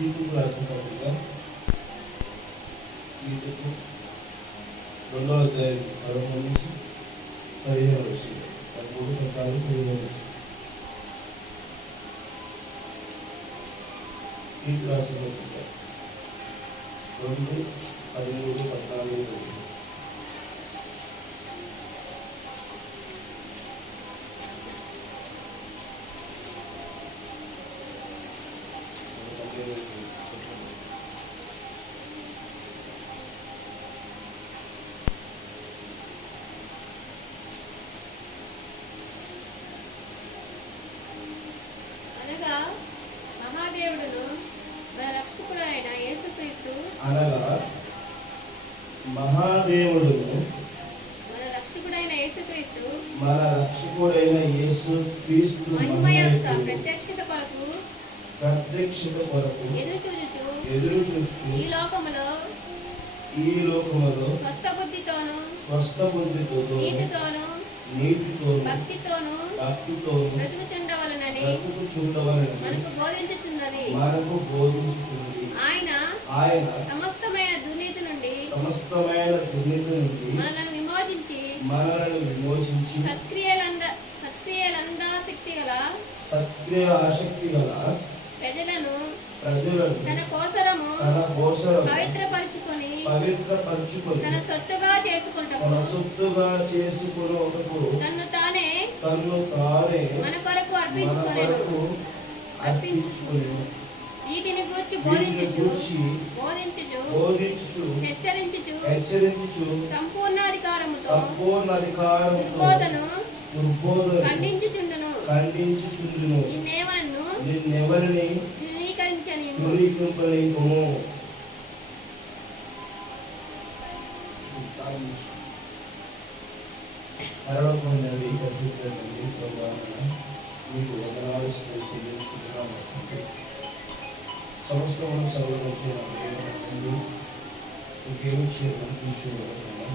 తీతుకు రాసిన పత్రిక తీతుకు 2వ అధ్యాయం 13 నుంచి 15 వస్తుంది. 13, 14, 15 వస్తుంది. తీతు రాసిన పత్రిక 2, 13, 14 వస్తుంది. మహాదేవుడును మన రక్షకుడైన యేసుక్రీస్తు ప్రత్యక్షత కొరకు ఎదురుచూచు ఈ లోకములో స్వస్థ బుద్ధితోను నీతితోను భక్తితోను బ్రతుకుచుండవలెనని మనకు బోధించుచున్నది. ఆయన సమస్తమైన దుర్నీతి నుండి మనలను విమోచించి సత్క్రియ ఆసక్తి గల ప్రజలను తన కోసరము పవిత్రపరచుకొని తన సొత్తుగా చేసుకొనుటకు తన్ను తానే మన కొరకు అర్పించుకొనెను. వీటిని గూర్చి బోధించుచు హెచ్చరించుచు సంపూర్ణాధికారముతో దుర్బోధను ఖండించుచుండును. నిన్నెవరిని ధృవీకరించనివ్వము. పరలోకమైనది పరిశుద్ధమైనది ప్రభువాన మీకు వందనాలు చెల్లించుకుంటున్నాము. సమస్తము సర్వపరిచయం ఇంకేమి తీసుకున్నాం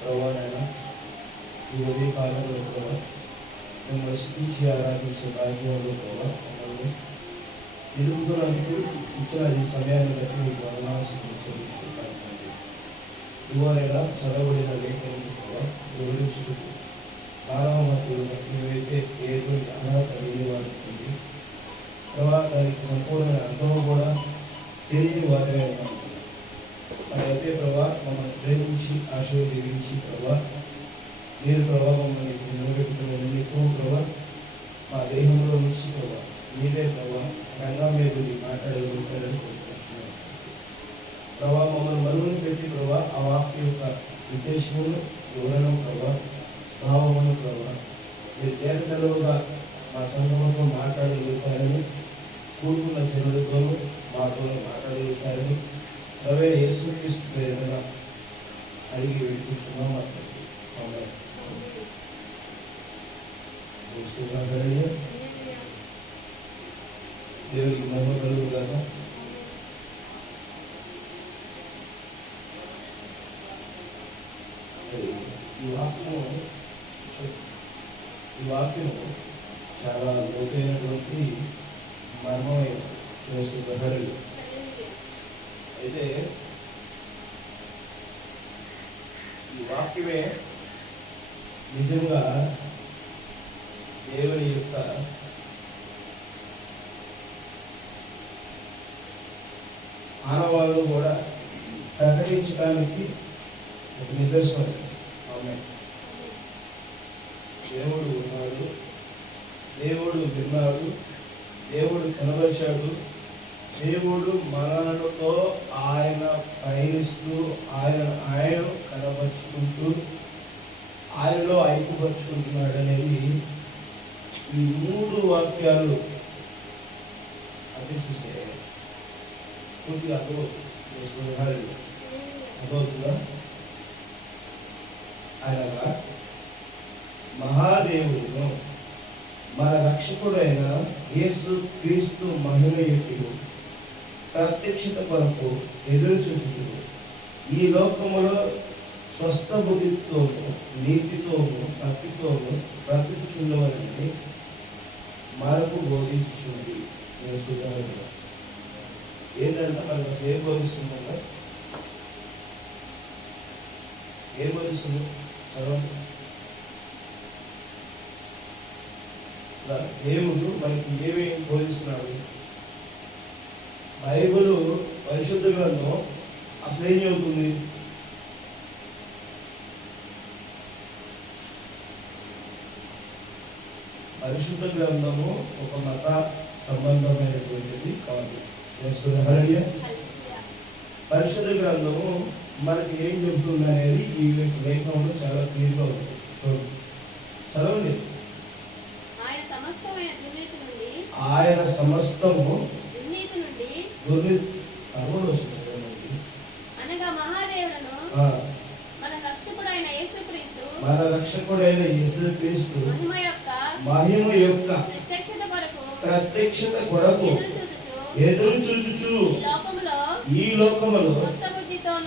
ప్రభువాన. ఈ ఉదయ కాలంలో కూడా మిమ్మల్ని స్థుతించి ఆరాధించే భాగ్యంలో కూడా మమ్మల్ని నిలుపుతున్నందుకు ఇచ్చిన ఈ సమయాన్ని బట్టి మీకు వందనాలు చెల్లించుకుంటాను. ఇవాళ చదవబడిన లేఖను కూడా వివరించుకుంటూ మానవ మధ్యలో మేమైతే ఏటువంటి అర్హత లేని వారికి ప్రభావ దానికి సంపూర్ణమైన అర్థం కూడా తెలియని వారిగా ఉన్నాం. అయితే ప్రభా మమ్మల్ని ప్రేమించి ఆశీర్వదించి ప్రభా మీరు ప్రభావ మమ్మల్ని నిలబెట్టుకునే ఎక్కువ ప్రభా మా దేహంలో నుంచి ప్రభా మీరే ప్రభా రంగం మీద మాట్లాడగలుగుతారని కోరుకుంటున్నాను. ప్రభా మమ్మల్ని మరుగుని పెట్టి ప్రభా ఆ వాక్య యొక్క ఉద్దేశమును వివరణం ప్రభా భావమును ప్రభా మీరు దేవతలుగా మా సంఘంతో మాట్లాడగలుగుతారని కూడుకున్న జనులతోనూ మాతోనూ మాట్లాడగలుగుతారని ప్రవేణ యేసుక్రీస్తు పేరున అడిగి వేడుకుంటున్నాం. దేవుడికి మహిమ కలుగు కదా. ఈ వాక్యము చాలా లోతైనటువంటి మర్మమైన ప్రహరులు. అయితే ఈ వాక్యమే నిజంగా దేవుని యొక్క ఆనవాళ్ళు కూడా ప్రకటించడానికి ఒక నిదర్శనం. ఆమె దేవుడు ఉన్నాడు, దేవుడు విన్నాడు, దేవుడు కనబరిచాడు, దేవుడు మనలతో ఆయన పయనిస్తూ ఆయన కనబరుచుకుంటూ ఆయనలో ఐక్యపరుచుకుంటున్నాడు అనేది ఈ 3 వాక్యాలు అభ్యసిస్తే పూర్తిగా అర్థమవుతుందా? అనగా మహాదేవుడును మన రక్షకుడైన యేసుక్రీస్తు మహిమయుడు ప్రత్యక్షత కొరకు ఎదురుచూచుచు ఈ లోకములో స్వస్థ బుద్ధితోను నీతితోను భక్తితోను బ్రతుకుచున్నవని మనకు బోధించుచుంది. ఏంటంటే మనకు అసలు ఏం బోధిస్తుందంటే, ఏం బోధిస్తుంది చదవండి. అసలు దేవుడు మనకి ఏమి బోధిస్తున్నాడు? బైబిల్ పరిశుద్ధ గ్రంథం అసలు ఏం చెబుతుంది? పరిశుద్ధ గ్రంథము ఒక మత సంబంధమైనటువంటిది కాదు. పరిశుద్ధ గ్రంథము మనకి ఏం చెబుతుంది అనేది ఈ లేఖనంలో చాలా క్లియర్గా ఉంది. చూడండి, చదవండి. ఆయన సమస్తము దుర్నీతి మన రక్షకుడైన యేసుక్రీస్తు మహిమ యొక్క ప్రత్యక్షత కొరకు ఎదురు చూచుచు ఈ లోకములో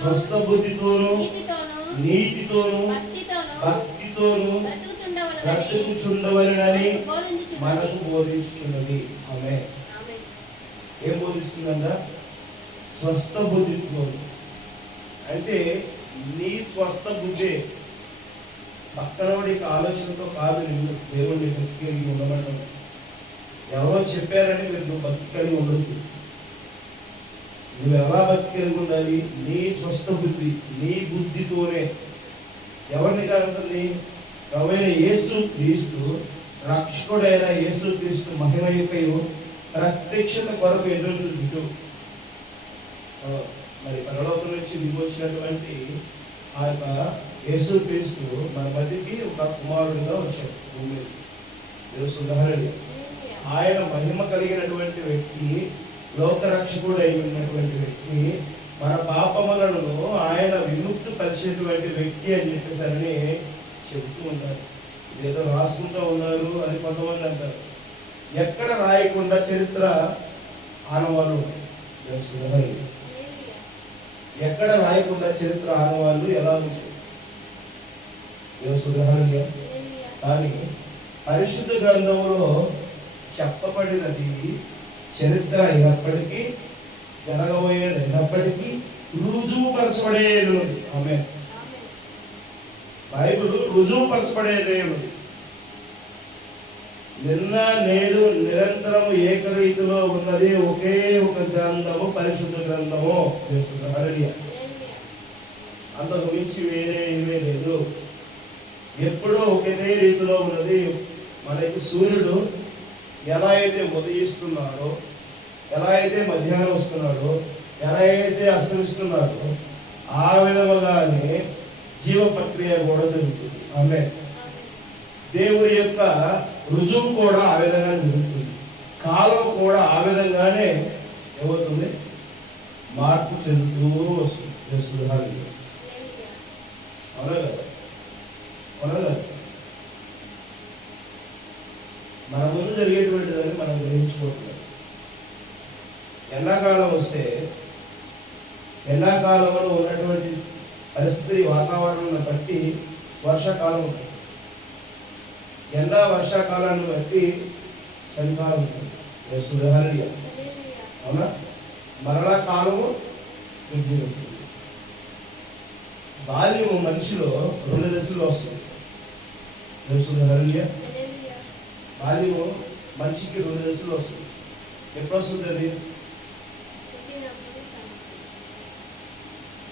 స్వస్థ బుద్ధితోను నీతితోను భక్తితోను బ్రతుకుచుండవలెనని మనకు బోధించుచున్నది. ఆమె ఏం బోధిస్తుందంట? స్వస్థ బుద్ధితో. అంటే నీ స్వస్థ బుద్ధి పక్కనవాడికి ఆలోచనతో కాదు నువ్వు దేవుడిని భక్తి కలిగి ఉండమంటావు. ఎవరో చెప్పారని నువ్వు భక్తి కలిగి ఉండదు. నువ్వు ఎలా భక్తి కలిగి ఉండాలి? నీ స్వస్థ బుద్ధి, నీ బుద్ధితోనే. ఎవరిని కాదంటుంది? ప్రభువైన యేసు క్రీస్తు, రక్షకుడైన యేసు క్రీస్తు మహిమ యొక్క ప్రత్యక్షత కొరకు ఎదురు చూచు. మరి పరలోకం నుంచి దిగొచ్చినటువంటి ఆ యొక్క యేసు క్రీస్తు మన మధ్యకి ఒక కుమారుడిగా వచ్చాడు భూమి. ఉదాహరణ, ఆయన మహిమ కలిగినటువంటి వ్యక్తి, లోకరక్షకుడు అయి ఉన్నటువంటి వ్యక్తి, మన పాపములను ఆయన విముక్తి పరిచేటువంటి వ్యక్తి అని చెప్పేసరని చెబుతూ ఉంటారు. ఇదేదో రాసుకుంటూ ఉన్నారు అని కొంతమంది అంటారు. ఎక్కడ రాయకుండా చరిత్ర ఆనవాళ్ళు, ఎక్కడ రాయకుండా చరిత్ర ఆనవాళ్ళు ఎలా ఉంటాయి ఉదాహరణగా. కానీ పరిశుద్ధ గ్రంథంలో చెప్పబడినది చరిత్ర అయినప్పటికీ, జరగబోయేది అయినప్పటికీ రుజువుపరచబడేది ఉంది. ఆమె బైబిల్ రుజువుపరచబడేదే ఉంది. నిన్న నేడు నిరంతరం ఏకరీతిలో ఉన్నది ఒకే ఒక గ్రంథము, పరిశుద్ధ గ్రంథము. అంతకు మించి వేరే ఏమీ లేదు. ఎప్పుడో ఒకే రీతిలో ఉన్నది. మనకి సూర్యుడు ఎలా అయితే ఉదయిస్తున్నాడో, ఎలా అయితే మధ్యాహ్నం వస్తున్నాడో, ఎలా అయితే అస్తమిస్తున్నాడో, ఆ విధముగానే జీవ ప్రక్రియ కూడా జరుగుతుంది. ఆమె దేవుడి యొక్క రుజువు కూడా ఆ విధంగా జరుగుతుంది. కాలం కూడా ఆ విధంగానే ఏమవుతుంది? మార్పు చెందుతూ వస్తుంది. అవునా కదా? అవునా కదా? మన ముందు జరిగేటువంటిదని మనం గ్రహించుకోవట్లేదు. ఎండాకాలం వస్తే ఎండాకాలంలో ఉన్నటువంటి పరిస్థితి వాతావరణాన్ని బట్టి వర్షాకాలం ఉంటుంది. ఎండా వర్షాకాలాన్ని బట్టి చలికాలం ఉంటుంది. అవునా? మరలా కాలము వృద్ధి ఉంటుంది. బాల్యము మనిషిలో 2 దశలు వస్తుంది. బాల్యము మనిషికి 2 దశలు వస్తుంది. ఎప్పుడు వస్తుంది అది?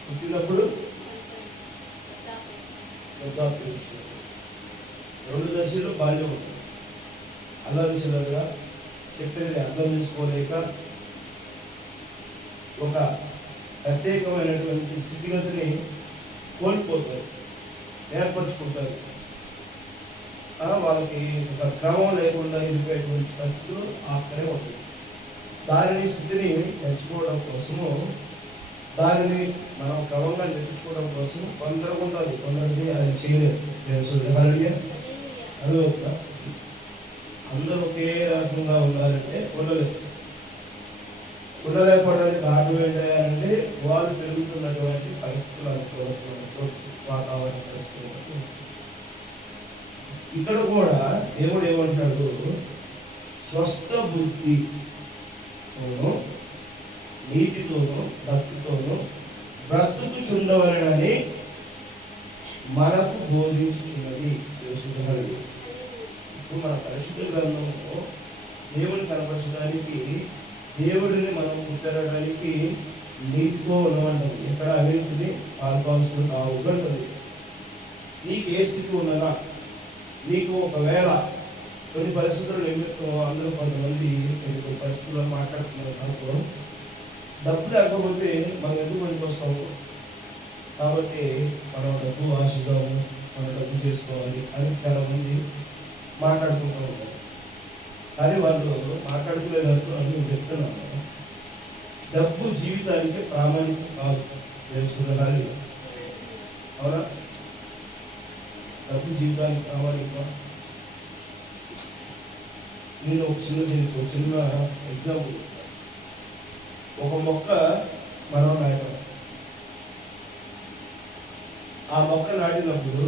పుట్టినప్పుడు, 2 దశలు బాల్యం ఉంటుంది. అల్లరి చిల్లరగా చెప్పేది అర్థం చేసుకోలేక ఒక ప్రత్యేకమైనటువంటి స్థితిగతిని కోల్పోతారు, ఏర్పరచుకుంటారు. వాళ్ళకి ఒక క్రమం లేకుండా వెళ్ళిపోయేటువంటి పరిస్థితులు అక్కడే ఉంటుంది. దానిని స్థితిని తెచ్చుకోవడం కోసము, దానిని మనం క్రమంగా తెచ్చుకోవడం కోసం కొందరు ఉంటుంది, కొందరికి అది చేయలేదు. అది అందరూ ఒకే రకంగా ఉండాలంటే ఉండలేదు. ఉండలేకపోవడానికి కారణం ఏంటంటే వాళ్ళు పెరుగుతున్నటువంటి పరిస్థితులు అనుకూలమైనటువంటి వాతావరణ పరిస్థితులు. ఇక్కడ కూడా దేవుడు ఏమంటాడు? స్వస్థ బుద్ధి నీతితోనూ భక్తితోనూ బ్రతుకుచుండవలెనని మనకు బోధించుచున్నది. ఇప్పుడు మన పరిశుద్ధ గ్రంథము దేవుని కనపరచడానికి, దేవుడిని మనం గుర్తెరగడానికి నీతితో ఉన్నవంటది. ఎక్కడ అవినీతిని పాల్పంచుకుని కావుగంటది. నీకు ఏ స్థితి ఉన్నదా? నీకు ఒకవేళ కొన్ని పరిస్థితుల నిమిత్తం అందరూ కొంతమంది కొన్ని పరిస్థితుల్లో మాట్లాడుతున్నారు, దాంతో డబ్బు లేకపోతే మనం ఎందుకు పనికి వస్తాము, కాబట్టి మనం డబ్బు ఆశిద్దాము, మనం డబ్బు చేసుకోవాలి అని చాలామంది మాట్లాడుకుంటూ ఉంటారు. కానీ వాళ్ళు మాట్లాడుకునేదాంట్లో అని నేను చెప్తున్నాను, డబ్బు జీవితానికి ప్రామాణికం కాదు. తెలుసుకున్నాలి, అవునా? డబ్బు జీవితానికి ప్రామాణికం. నేను ఒక చిన్న ఎగ్జాంపుల్. ఒక మొక్క మనం నాటం. ఆ మొక్క నాటినప్పుడు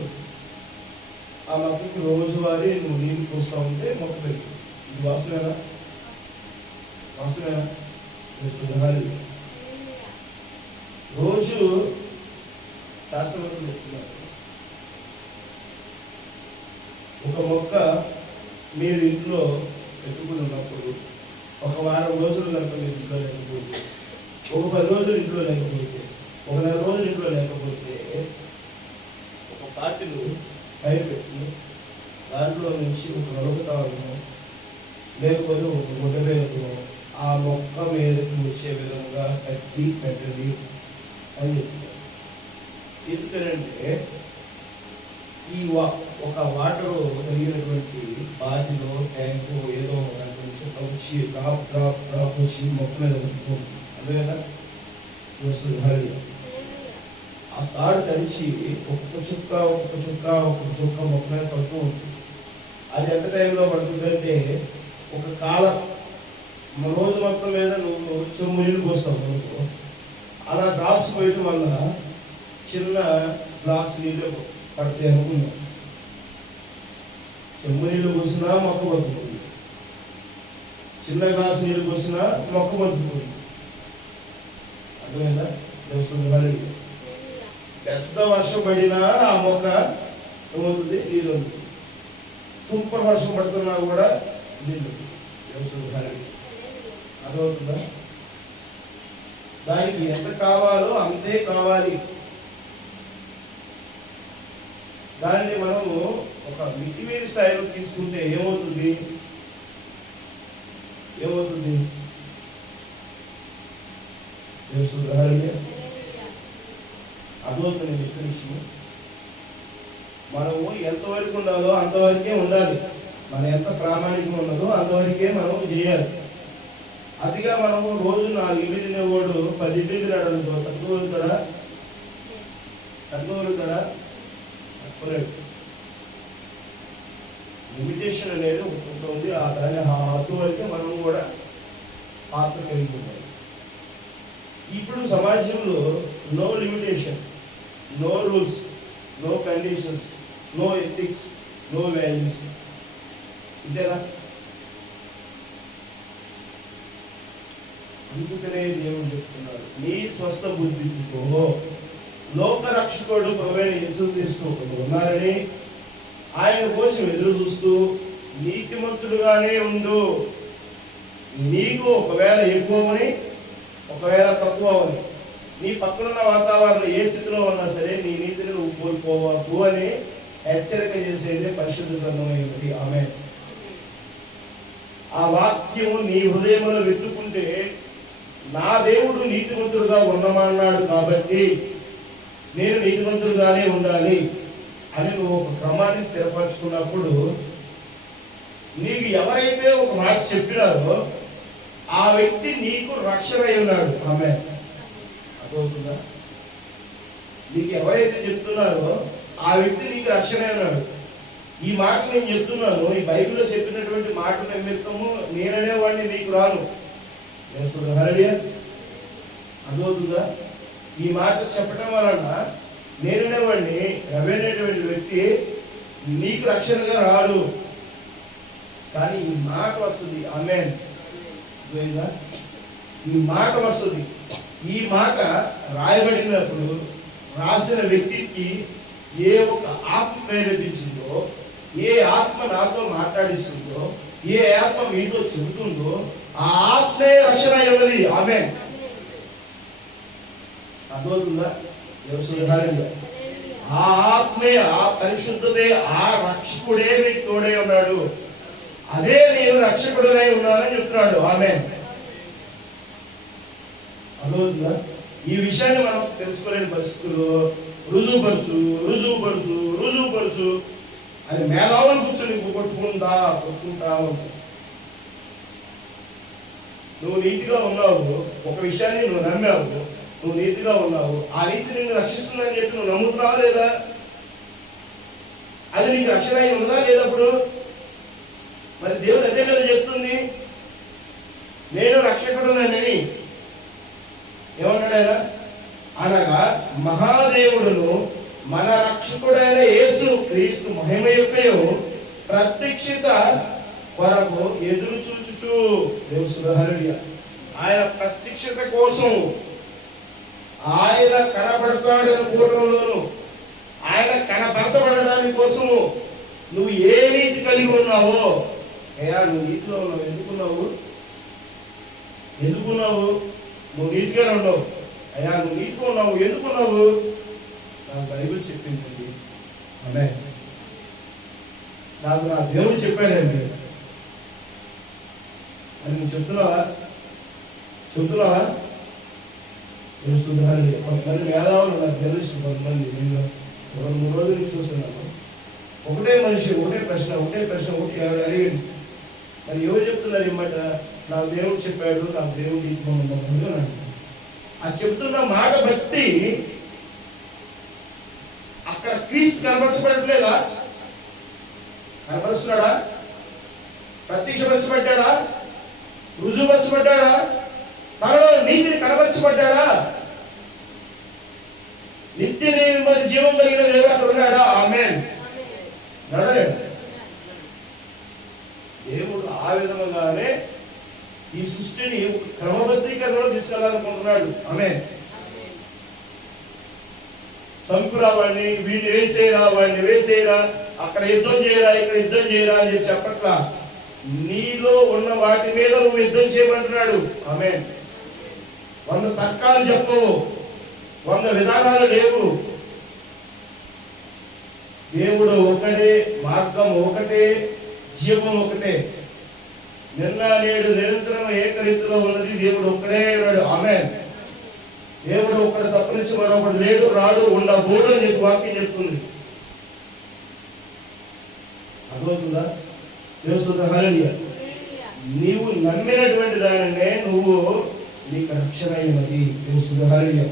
ఆ మొక్కకి రోజువారీ నువ్వు నీళ్ళు పోస్తూ ఉంటే మొక్క పెరిగింది. ఇది వాస్తవేనా? వాస్తవేనా? రోజు శాస్త్రవేత్తలు చెప్తున్నారు, ఒక మొక్క మీరు ఇంట్లో పెట్టుకుని ఉన్నప్పుడు ఒక వారం రోజులు కనుక మీరు ఇంట్లో లేకపోతే, ఒక 10 రోజులు ఇంట్లో లేకపోతే, ఒక 4 రోజులు ఇంట్లో లేకపోతే, ఒక పార్టీలు పైన పెట్టి దాంట్లో నుంచి ఒక నలుగుతాను లేకపోతే ఒక గుడ్డవేయను ఆ మొక్క మీదకి వచ్చే విధంగా కట్టి పెట్టండి అని చెప్తారు. ఎందుకంటే ఈ ఒక వాటర్ కలిగినటువంటి బాటిలో ట్యాంకు ఏదో దాంట్లో నుంచి వచ్చి డ్రాప్ డ్రాప్ డ్రాప్ వచ్చి మొక్క మీద పట్టుకుంటుంది. అదేనా వస్తుంది. ఆ తాడు కలిసి ఒక్కొక్క చుక్క ఒక్కొక్క చుక్క ఒక్కొక్క చుక్క మొక్క మీద పడుతూ ఉంటుంది. అది ఎంత టైంలో పడుతుందంటే ఒక కాలం రోజు మొత్తం మీద నువ్వు చెమ్ము నీళ్ళు పోస్తావు నువ్వు. అలా డ్రాప్స్ పోయటం వల్ల చిన్న గ్లాస్ నీళ్ళు పడితే అనుకున్నాం, చెమ్ము నీళ్ళు పోసినా మొక్క బతుకుతుంది, చిన్న గ్లాస్ నీళ్ళు పోసినా మొక్క బతుకుతుంది. అర్థమైందా? పెద్ద వర్షం పడినా ఆ మొక్క ఏమవుతుంది? నీళ్ళు ఉంటుంది. తుంపర్ వర్షం పడుతున్నా కూడా నీళ్ళు అర్థమవుతుందా? దానికి ఎంత కావాలో అంతే కావాలి. దాన్ని మనము ఒక మితిమీరి స్థాయిలో తీసుకుంటే ఏమవుతుంది? అర్థమవుతుంది మీకు విషయం. మనము ఎంతవరకు ఉండాలో అంతవరకే ఉండాలి. మనం ఎంత ప్రామాణికం ఉన్నదో అంతవరకే మనం చేయాలి. అతిగా మనము రోజు 4 ఇడ్లీ తినేవాడు 10 ఇడ్లీ తినాడు తక్కువ అవుతాడా? లిమిటేషన్ అనేది ఉంటుంది. దాన్ని హద్దు వరకే మనం కూడా పాత్ర కలిగి ఉండాలి. ఇప్పుడు సమాజంలో no limitation, no rules, no conditions, no ethics, no values. ఇంతేనా? అందుకనే దేవుడు చెప్తున్నాడు, నీ స్వస్థ బుద్ధితో లోక రక్షకుడు ప్రభువైన యేసుక్రీస్తు ఉన్నారని ఆయన కోసం ఎదురు చూస్తూ నీతిమంతుడుగానే ఉండు. నీకు ఒకవేళ ఎక్కువని ఒకవేళ తక్కువ అని నీ పక్కనున్న వాతావరణం ఏ స్థితిలో ఉన్నా సరే నీ నీతిని నువ్వు కోల్పోవద్దు అని హెచ్చరిక చేసేదే పరిశుద్ధ గ్రంథమైనది. ఆమేన్. ఆ వాక్యము నీ హృదయంలో వెతుక్కుంటే నా దేవుడు నీతిమంతుడుగా ఉండమన్నాడు కాబట్టి నేను నీతిమంతుడుగానే ఉండాలి అని నువ్వు ఒక క్రమాన్ని స్థిరపరచుకున్నప్పుడు నీకు ఎవరైతే ఒక మాట చెప్పినారో ఆ వ్యక్తి నీకు రక్షణ అయి ఉన్నాడు. ఆమేన్. అర్థమవుతుందా? నీకు ఎవరైతే చెప్తున్నారో ఆ వ్యక్తి నీకు రక్షణ అయి ఉన్నాడు. ఈ మాట నేను చెప్తున్నాను, ఈ బైబిల్లో చెప్పినటువంటి మాట నిమిత్తము నేననేవాడిని నీకు రాను. అర్థమవుతుందా? ఈ మాట చెప్పడం వలన నేననేవాడిని రవి అనేటువంటి వ్యక్తి నీకు రక్షణగా రాడు. కానీ ఈ మాట వస్తుంది. ఆమేన్. ఈ మాట వస్తుంది. ఈ మాట రాయబడినప్పుడు రాసిన వ్యక్తికి ఏ ఒక ఆత్మ ప్రేరేపించిందో, ఏ ఆత్మ నాతో మాట్లాడిస్తుందో, ఏ ఆత్మ మీతో చెబుతుందో ఆ ఆత్మే రక్షణ అయి ఉన్నది. ఆమేన్. అర్థమవుతుందా? ఆ ఆత్మే, ఆ పరిశుద్ధతే, ఆ రక్షకుడే మీకు తోడై ఉన్నాడు. అదే నేను రక్షకుడనై ఉన్నానని చెప్తున్నాడు. ఆమేన్. అర్థమవుతుందా? ఈ విషయాన్ని మనం తెలుసుకోలేని పరిస్థితుల్లో రుజువుపరుచు అని మేధావులు కూర్చొని కొట్టుకుంటా ఉంటావు. నువ్వు నీతిగా ఉన్నావు, ఒక విషయాన్ని నువ్వు నమ్మావు, నువ్వు నీతిగా ఉన్నావు, ఆ నీతి నిన్ను రక్షిస్తుందని చెప్పి నువ్వు నమ్ముతున్నావా లేదా? అది నీకు రక్షణ అయి ఉందా లేదప్పుడు? మరి దేవుడు అదే మీద చెప్తుంది, నేను రక్షకుడునని. ఏమన్నాడు ఆయన? అనగా మహాదేవుడును మన రక్షకుడైన యేసు క్రీస్తు మహిమ యొక్కయు ప్రత్యక్షత కొరకు ఎదురు చూచుచు. హల్లెలూయా. ఆయన ప్రత్యక్షత కోసం ఆయన కనబడతాడని కోరడంలోను, ఆయన కనపరచబడడానికి కోసము నువ్వు ఏ నీతి కలిగి ఉన్నావో, అయ్యా నువ్వు నీతిలో ఉన్నావు, ఎందుకున్నావు? నువ్వు నీతిగానే ఉన్నావు. అయ్యా నువ్వు నీతిగా ఉన్నావు, ఎందుకున్నావు? నాకు బైబిల్ చెప్పిందండి. ఆమేన్. నాకు నా దేవుడు చెప్పాడండి అని నువ్వు చెప్తున్నావా? తెలుస్తుంది. కొంతమంది మేధావులు నాకు తెలుసు, కొంతమంది నేను 2-3 రోజుల నుంచి చూస్తున్నాను. ఒకటే మనిషి ఒకటే ప్రశ్న అడిగింది. మరి ఎవరు చెప్తున్నారు ఇమ్మట? నాకు దేవుడు చెప్పాడు, నాకు దేవుడు నీతిగా ఉన్నాడు అని. ఆ చెప్తున్న మాట బట్టి అక్కడ క్రీస్తు కనపరచబడట్లేదా? కనపరుస్తున్నాడా? ప్రత్యక్షపరచబడ్డాడా? రుజువుపరచబడ్డాడా? తనలో నీతిని కనపరచబడ్డాడా? నిత్య జీవం కలిగిన దేవుడు అక్కడ ఉన్నాడా? ఆమేన్. దేవుడు ఆ విధంగానే ఈ సృష్టిని ఒక క్రమబద్ధీకరణలో తీసుకెళ్లాలనుకుంటున్నాడు. ఆమేన్. చంపురా వాడిని, వీడిని వేసేయరా, అక్కడ యుద్ధం చేయరా, ఇక్కడ యుద్ధం చేయరా అని చెప్పి చెప్పట్లా. నీలో ఉన్న వాటి మీద నువ్వు యుద్ధం చేయమంటున్నాడు. ఆమేన్. 100 తర్కాలు చెప్పవు, 100 విధానాలు లేవు. దేవుడు ఒకటే, మార్గం ఒకటే, జీవం ఒకటే. నిన్న నేడు నిరంతరం ఏకరీతిలో ఉన్నది దేవుడు ఒక్కడే ఉన్నాడు. ఆమేన్. దేవుడు ఒక్కడు తప్పనిచ్చి మరొకడు లేడు, రాడు, ఉండబోడు అని చెప్పి వాక్యం చెప్తుంది. అర్థమవుతుందా? దేవుని హల్లెలూయా. నీవు నమ్మినటువంటి దానినే నువ్వు నీకు రక్షణ అయినది. దేవుని హల్లెలూయా.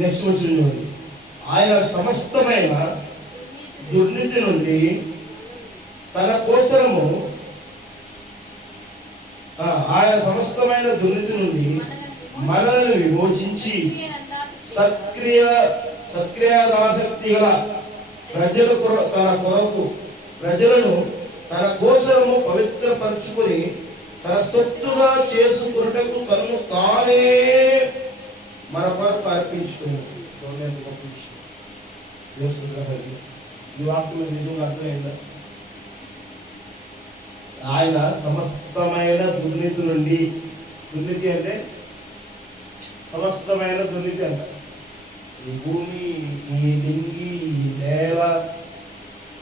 నెక్స్ట్ వచ్చిన ఆయన సమస్తమైన దుర్నీతి నుండి తన కోసము మనలను విమోచించి సక్రియాదాసక్తి గల ప్రజలను తన కోసము పవిత్రపరచుకొని తన సొత్తుగా చేసుకున్నటకు తనను తానే మన కొరకు అర్పించుకున్నాడు. చూడండి గొప్ప విషయం. ఈ వాక్యం నిజంగా అర్థమైందా? ఆయన సమస్తమైన దుర్నీతి నుండి, దుర్నీతి అంటే సమస్తమైన దుర్నీతి అంట. ఈ భూమి, ఈ లింగి, ఈ నేల,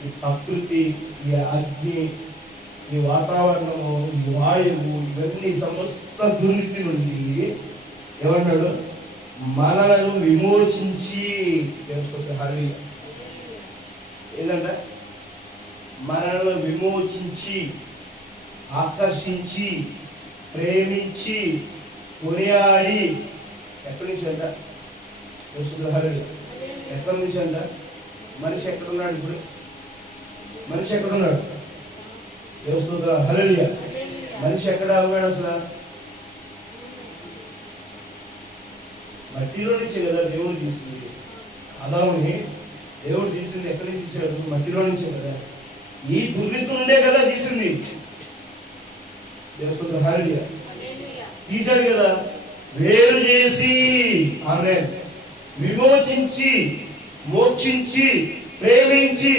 ఈ ప్రకృతి, ఈ అగ్ని, ఈ వాతావరణము, ఈ వాయువు, ఇవన్నీ సమస్త దుర్నీతి నుండి ఏమన్నాడు? మనలను విమోచించి. హల్లెలూయా. ఏంటంటే మనలను విమోచించి, ఆకర్షించి, ప్రేమించి, కొనియాడి. ఎక్కడి నుంచి అంట? హల్లెలూయా. ఎక్కడి నుంచి అంట? మనిషి ఎక్కడున్నాడు ఇప్పుడు? మనిషి ఎక్కడున్నాడు? హల్లెలూయా. మనిషి ఎక్కడ ఉన్నాడు అసలు? మట్టిలో నుంచి కదా దేవుడు తీసింది. ఆదాముని దేవుడు తీసింది ఎక్కడి నుంచి తీసాడు? మట్టిలో నుంచే కదా. ఈ దుర్నీతి నుండే కదా తీసింది. హల్లెలూయా. తీశాడు కదా, వేరు చేసి ఆమె విమోచించి మోక్షించి ప్రేమించి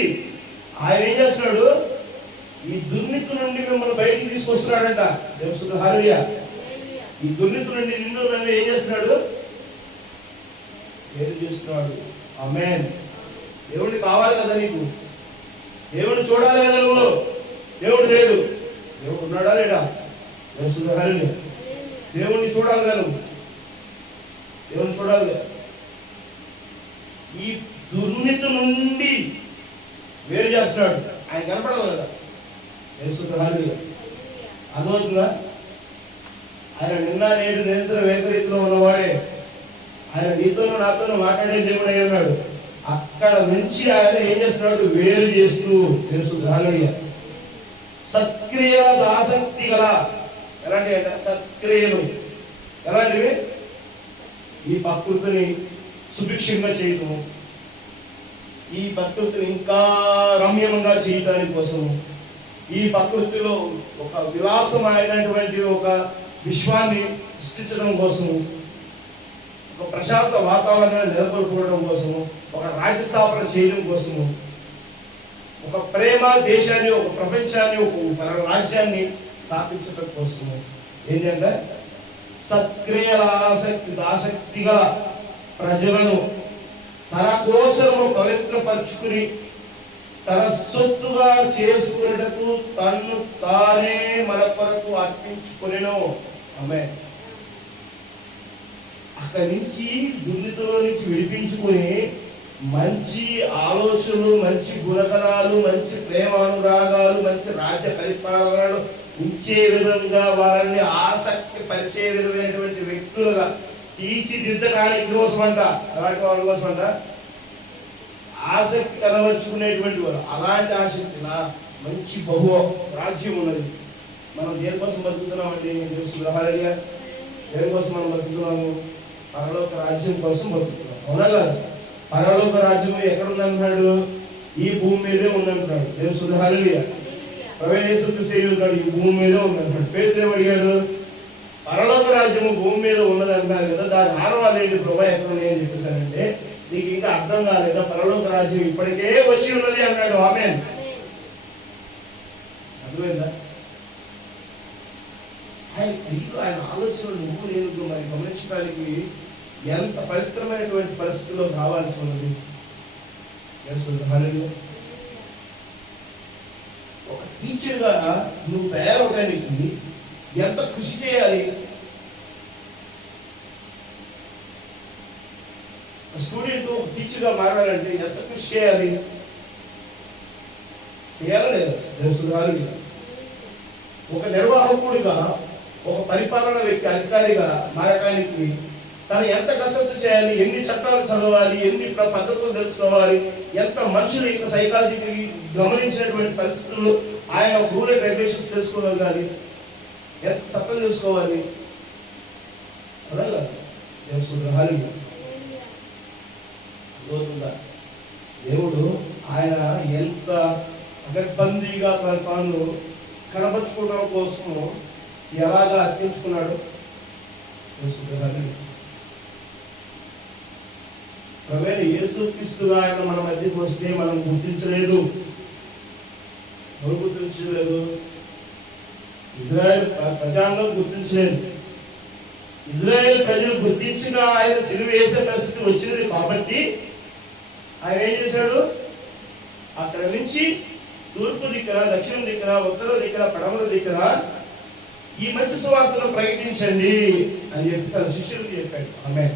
ఆయన ఏం చేస్తున్నాడు, ఈ దుర్నీతి నుండి మిమ్మల్ని బయటికి తీసుకొస్తున్నాడంట. దేవుడు హల్లెలూయా. ఈ దుర్నీతి నుండి నిన్ను నన్ను ఏం చేస్తున్నాడు, వేరు చేస్తున్నాడు. ఆమేన్. దేవుడిని కావాలి కదా నీకు, దేవుడిని చూడాలి కదా నువ్వు. దేవుడు లేడు, దేవుడు ఉన్నాడా లేడా? దేవుడు హల్లెలూయా. దేవుడిని చూడాలి కదా నువ్వు, దేవుడిని చూడాలి కదా. ఈ దుర్నీతి నుండి వేరు చేస్తున్నాడు. ఆయన కనపడాలి కదా. దేవుడు హల్లెలూయా. అర్థమవుతుందా? ఆయన నిన్న నేడు నిరంతరం ఏకరీతిలో ఉన్నవాడే. ఆయన నీతోనూ నాతోనూ మాట్లాడే దేవుడు అయి ఉన్నాడు. అక్కడ నుంచి ఆయన ఏం చేస్తున్నాడు, వేరు చేస్తూ. తెలుసు హల్లెలూయా. సత్క్రియ ఆసక్తి గల, ఎలాంటివి అంటే సత్క్రియలు, ఎలాంటివి? ఈ ప్రకృతిని సుభిక్షంగా చేయటం, ఈ ప్రకృతిని ఇంకా రమ్యంగా చేయటానికి కోసము, ఈ ప్రకృతిలో ఒక విలాసమైనటువంటి ఒక విశ్వాన్ని సృష్టించడం కోసము, ఒక ప్రశాంత వాతావరణాన్ని నెలకొల్పుకోవడం కోసము, ఒక రాజ్య స్థాపన చేయడం కోసము, ఒక ప్రేమ దేశాన్ని, ఒక ప్రపంచాన్ని, ఒక రాజ్యాన్ని స్థాపించడం కోసము ఏంటంటే సత్క్రియల ఆసక్తిగా ప్రజలను తన కోసము పవిత్రపరుచుకుని తన సొత్తుగా చేసుకునేటకు తన్ను తానే మన కొరకు అర్పించుకునేను. ఆమె అక్కడి నుంచి దుర్నీతిలో నుంచి విడిపించుకుని మంచి ఆలోచనలు, మంచి గుణగణాలు, మంచి ప్రేమానురాగాలు, మంచి రాజ్య పరిపాలనలు ఉంచే విధంగా వారిని ఆసక్తి పరిచే విధమైనటువంటి వ్యక్తులుగా తీర్చిదిద్దడానికి కోసమంట. అలాంటి వాళ్ళ కోసమంట ఆసక్తి కలవచ్చుకునేటువంటి వారు. అలాంటి ఆసక్తి నా మంచి బహు రాజ్యం ఉన్నది. మనం దేనికోసం బతుకుతున్నామండి? హల్లెలూయా. దేనికోసం మనం బతుకుతున్నాము? పరలోక రాజ్యం కోసం బతుకుతున్నాం. అవునా కదా? పరలోక రాజ్యం ఎక్కడ ఉందంటున్నాడు? ఈ భూమి మీదే ఉందంటున్నాడు. దేవుడు హల్లెలూయా. ప్రభువైన యేసుక్రీస్తు ఏమంటున్నాడు? ఈ భూమి మీదే ఉందంటున్నాడు. పేతురు అడిగాడు, పరలోక రాజ్యము భూమి మీద ఉన్నది అంటున్నారు కదా, దాని ఆనవాళ్ళు ఏంటి ప్రభా, ఎక్కడ ఉన్నాయి అని చెప్పేసానంటే, నీకు ఇంకా అర్థం కాలేదా? పరలోక రాజ్యం ఇప్పటికే వచ్చి ఉన్నది అన్నాడు. ఆమేన్. అర్థమైందా? ఆయన ఆలోచనలు నువ్వు నేను మరి గమనించడానికి ఎంత పవిత్రమైనటువంటి పరిస్థితుల్లో కావాల్సి ఉన్నది. హల్లెలూయా. ఒక టీచర్గా నువ్వు తయారవడానికి ఎంత కృషి చేయాలి? స్టూడెంట్ ఒక టీచర్గా మారాలంటే ఎంత కృషి చేయాలి? చేయాలి లేదా? హల్లెలూయా. ఒక నిర్వాహకుడిగా, ఒక పరిపాలన వ్యక్తి, అధికారిగా మారడానికి తను ఎంత కసరత్తు చేయాలి? ఎన్ని చట్టాలు చదవాలి? ఎన్ని పద్ధతులు తెలుసుకోవాలి? ఎంత మనుషులు యొక్క సైకాలజీకి గమనించినటువంటి పరిస్థితుల్లో ఆయన రూల్ అండ్ రెగ్యులేషన్స్ తెలుసుకోగలగాలి? ఎంత చట్టం తెలుసుకోవాలి? అలాగా హల్లెలూయా. దేవుడు ఆయన ఎంత అగడ్బందీగా తాను కనపరుచుకోవడం కోసము ఎలాగా అర్పించుకున్నాడు? ప్రభువైన యేసుక్రీస్తు ఆయన మన మధ్యకు వస్తే మనం గుర్తించలేదు. ఎవరు గుర్తించలేదు? ఇజ్రాయెల్ ప్రజాంగం గుర్తించలేదు. ఇజ్రాయెల్ ప్రజలు గుర్తించగా ఆయన సిలువ వేసే పరిస్థితి వచ్చినది కాబట్టి ఆయన ఏం చేశాడు? అక్కడ నుంచి తూర్పు దిక్కున, దక్షిణ దిక్కున, ఉత్తర దిక్కున, పడమర దిక్కున ఈ మంచి సువార్తను ప్రకటించండి అని చెప్పి తన శిష్యులకు చెప్పాడు. ఆమేన్.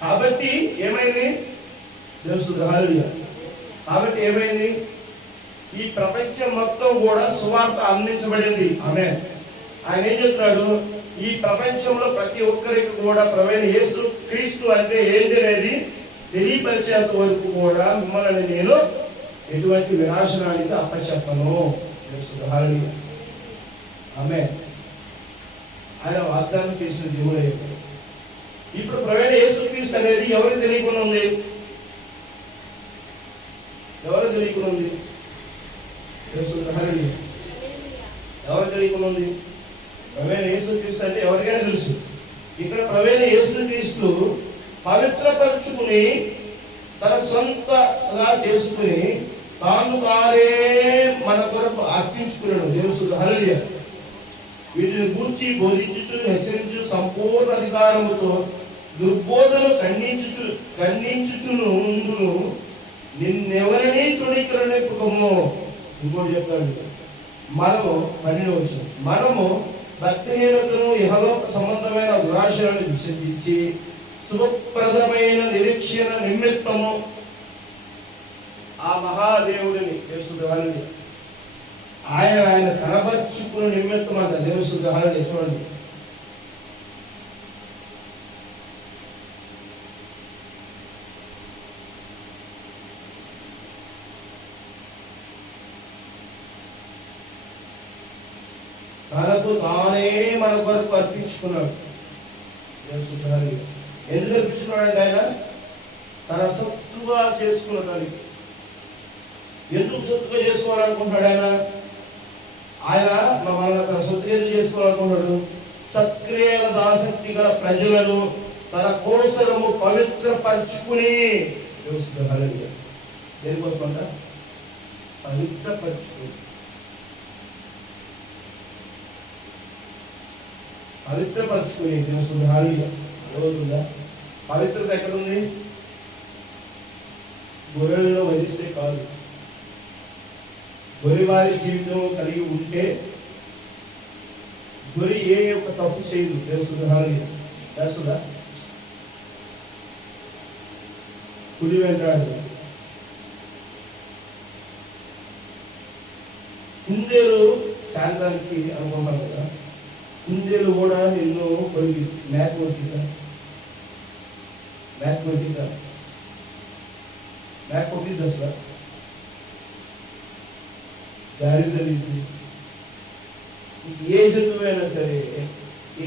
కాబట్టి ఏమైంది? దేవుడు హల్లెలూయా. కాబట్టి ఏమైంది? ఈ ప్రపంచం మొత్తం కూడా సువార్త అందించబడింది. ఆమేన్. ఆయన ఏం చెప్తున్నాడు? ఈ ప్రపంచంలో ప్రతి ఒక్కరికి కూడా ప్రభువైన యేసు క్రీస్తు అంటే ఏంటి అనేది తెలియపరిచేంత వరకు కూడా మిమ్మల్ని నేను ఎటువంటి వినాశనానికి అప్పచెప్పను. హల్లెలూయా. ఆమేన్. ఆయన వాగ్దానం చేసిన దేవుడే. ఇప్పుడు ప్రభువైన యేసు క్రీస్తు అనేది ఎవరికి తెలియకుండా ఉంది? ఎవరు తెలియకుండా ఉంది? హల్లెలూయా. ఎవరు తెలియకుండా ఉంది? ప్రవీణ యేసుక్రీస్తు అంటే ఎవరికైనా తెలుసు. ఇక్కడ ప్రవీణ యేసుక్రీస్తు పవిత్రపరుచుకుని తన సొంతగా చేసుకుని తాను మన కొరకు అర్పించుకున్నాడు. దేవుడు హల్లెలూయా. వీటిని గూర్చి బోధించుచు హెచ్చరించు సంపూర్ణ అధికారముతో దుర్బోధను ఖండించుచును ముందును నిన్నెవరినీ తృణీకరింపకము. ఇంకోటి చెప్పాడు, మనము 12వ వచనం, మనము భక్తిహీనతను ఇహలోక సంబంధమైన దురాశలను విసర్జించి శుభప్రదమైన నిరీక్షణ నిమిత్తము ఆ మహాదేవుడిని దేవుని ఆయన కనబరుచుకుని నిమిత్తం అంట. దేవుని చూడండి, తనకు తానే మన కొరకు అర్పించుకున్నాడు. ఎందుకు అర్పించుకున్నాడంటే ఆయన తన సొత్తుగా చేసుకున్నదానికి. ఎందుకు సొత్తుగా చేసుకోవాలనుకుంటున్నాడు ఆయన మన తన సొత్తుగా ఎందుకు చేసుకోవాలనుకుంటున్నాడు? సత్క్రియల ఆసక్తి గల ప్రజలను తన కోసము పవిత్రపరచుకుని. దేనికోసం అంట? పవిత్రపరచుకుని. పవిత్రపరచుకుని దేవుని హల్లెలూయా. పవిత్రత ఎక్కడుంది? గొర్రెలను వధిస్తే కాదు. గొర్రెవారి జీవితం కలిగి ఉంటే గొర్రె ఏ ఒక్క తప్పు చేయదు. దేవుని హల్లెలూయా. చేస్తుందా? కుడి వెంటాడు. కుందేలు శాంతానికి అనుకుంటాం కదా, కుందేలు కూడా నిన్ను కొరికి మేక కొట్టిందా? మేక కొట్టిందా? మేక కొట్టింది అసలు గాడి తెలియదు. ఏ జంతువైనా సరే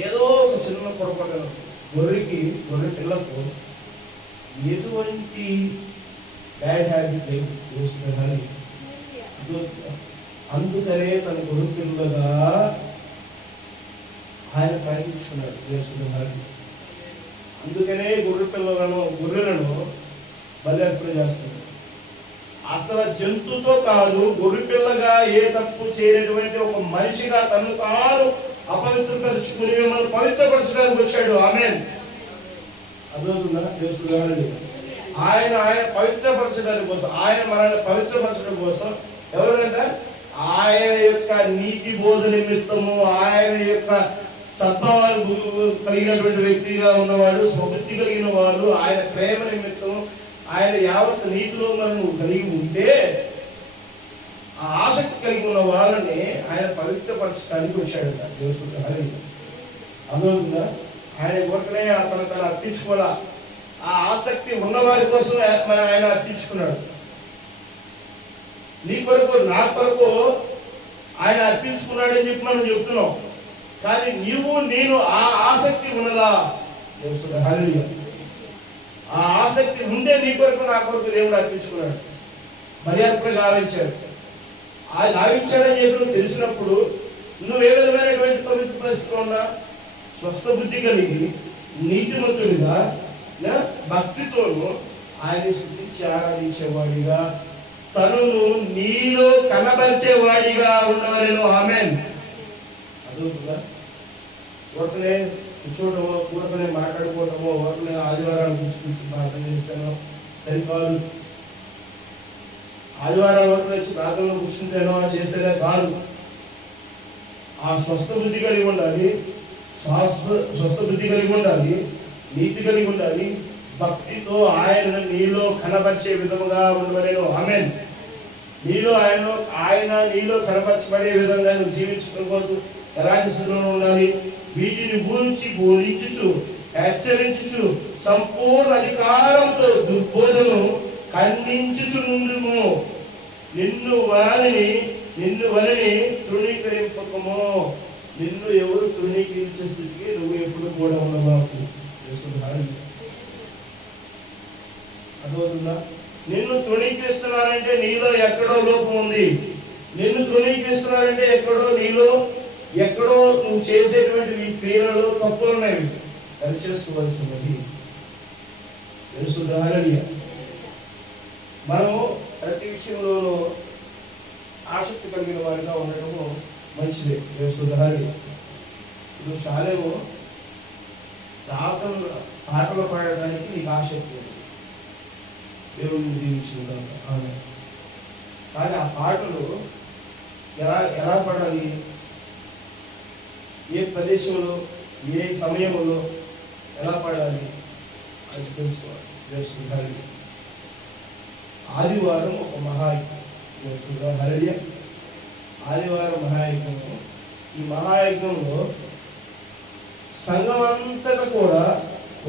ఏదో ఒక చిన్న పొరపాటు గొర్రె పిల్లకు ఎటువంటి బ్యాడ్ హ్యాబిట్ లేదు. అందుకనే తన గొర్రె పిల్లగా ఆయన ప్రకటించుకున్నాడు దేవుని. అందుకనే గొర్రెలను బలి అర్పణ చేస్తున్నాడు. అసలు జంతువుతో కాదు, గొర్రె పిల్లగా ఏ తప్పు చేయనటువంటి ఒక మనిషిగా తను తాను అపవిత్రపరుచుకుని మిమ్మల్ని పవిత్రపరచడానికి వచ్చాడు. ఆమేన్. అర్థమవుతుందా? దేవుని ఆయన పవిత్రపరచడానికి కోసం, ఆయన మనల్ని పవిత్రపరచడం కోసం ఎవరంట? ఆయన యొక్క నీతి బోధ నిమిత్తము, ఆయన యొక్క సద్భావాలు కలిగినటువంటి వ్యక్తిగా ఉన్నవాడు, స్వబుద్ధి కలిగిన వాడు, ఆయన ప్రేమ నిమిత్తము, ఆయన యావత్ నీతిలో మనం కలిగి ఉంటే ఆ ఆసక్తి కలిగి ఉన్న వాళ్ళని ఆయన పవిత్రపరచడానికి వచ్చాడు. దేవుడు హల్లెలూయా. అర్థమవుతుందా? ఆయన కొరకనే తను అర్పించుకోవాలా. ఆ ఆసక్తి ఉన్న వారి కోసం ఆయన అర్పించుకున్నాడు. నీ కొరకు నా కొరకు ఆయన అర్పించుకున్నాడని చెప్పి మనం చెప్తున్నాం. కానీ నేను ఆ ఆసక్తి ఉన్నదా? దేవుడు హల్లెలూయా. ఆ ఆసక్తి ఉండే నీ కొరకు నా కొరకు దేవుడు అర్పించుకున్నాడు. బలి అర్పణ గావించాడు. ఆ గావించాడని చెప్పి తెలిసినప్పుడు నువ్వు ఏ విధమైనటువంటి పవిత్ర పరిస్థితిలో ఉన్నా స్వస్థ బుద్ధి కలిగి నీతిమంతుడిగా భక్తితోనూ ఆయన స్తుతించి ఆరాధించేవాడిగా, తనను నీలో కనబరిచేవాడిగా ఉండవలేను. ఆమేన్. అదవుతుందా? ఒకనే కూర్చోవటమో, కూరకనే మాట్లాడుకోవటమో, ఒకనే ఆదివారాలు కూర్చుని ప్రార్థన చేస్తానో సరికాదు. ఆదివారాల వరకు వచ్చి ప్రార్థనలో కూర్చుంటేనో చేస్తేనే కాదు. ఆ స్వస్థ బుద్ధి కలిగి ఉండాలి, స్వస్థ బుద్ధి కలిగి ఉండాలి, నీతి కలిగి ఉండాలి, భక్తితో ఆయన నీలో కనబరిచే విధముగా ఉండవలేను. ఆమేన్. ఆయన నీలో కనపరచబడే విధంగా నువ్వు జీవించడం కోసం ఎలాంటి స్థితిలో ఉండాలి? వీటిని గురించి బోధించుచు హెచ్చరించుచు సంపూర్ణ అధికారంతో దుర్బోధను ఖండించుచుండుము. నిన్ను వలని తృణీకరింపకము. నిన్ను ఎవరు తృణీకరించే స్థితికి నువ్వు ఎప్పుడు కూడా ఉండవాకు. అర్థమవుతుందా? నిన్ను తృణీకరిస్తున్నారంటే నీలో ఎక్కడో లోపం ఉంది. నిన్ను తృణీకరిస్తున్నారంటే ఎక్కడో నీలో ఎక్కడో నువ్వు చేసేటువంటి ఈ క్రియలలో తప్పులు ఉన్నాయి, సరిచేసుకోవాల్సినది తెలుసు. హల్లెలూయా. మనము ప్రతి విషయంలోనూ ఆసక్తి కలిగిన వారిగా ఉండటము మంచిదే. తెలుసు. హల్లెలూయా. ఇప్పుడు శాలేమో పాటలు పాడడానికి నీకు ఆసక్తి ఉంది, దేవుడిని దీవించింది. కానీ ఆ పాటలు ఎలా పాడాలి, ఏ ప్రదేశంలో ఏ సమయంలో ఎలా పాడాలి అది తెలుసుకోవాలి. తెలుసుకోవాలి. ఆదివారం ఒక మహాయజ్ఞం. హల్లెలూయా. ఆదివారం మహాయజ్ఞము. ఈ మహాయజ్ఞంలో సంఘం అంతటా కూడా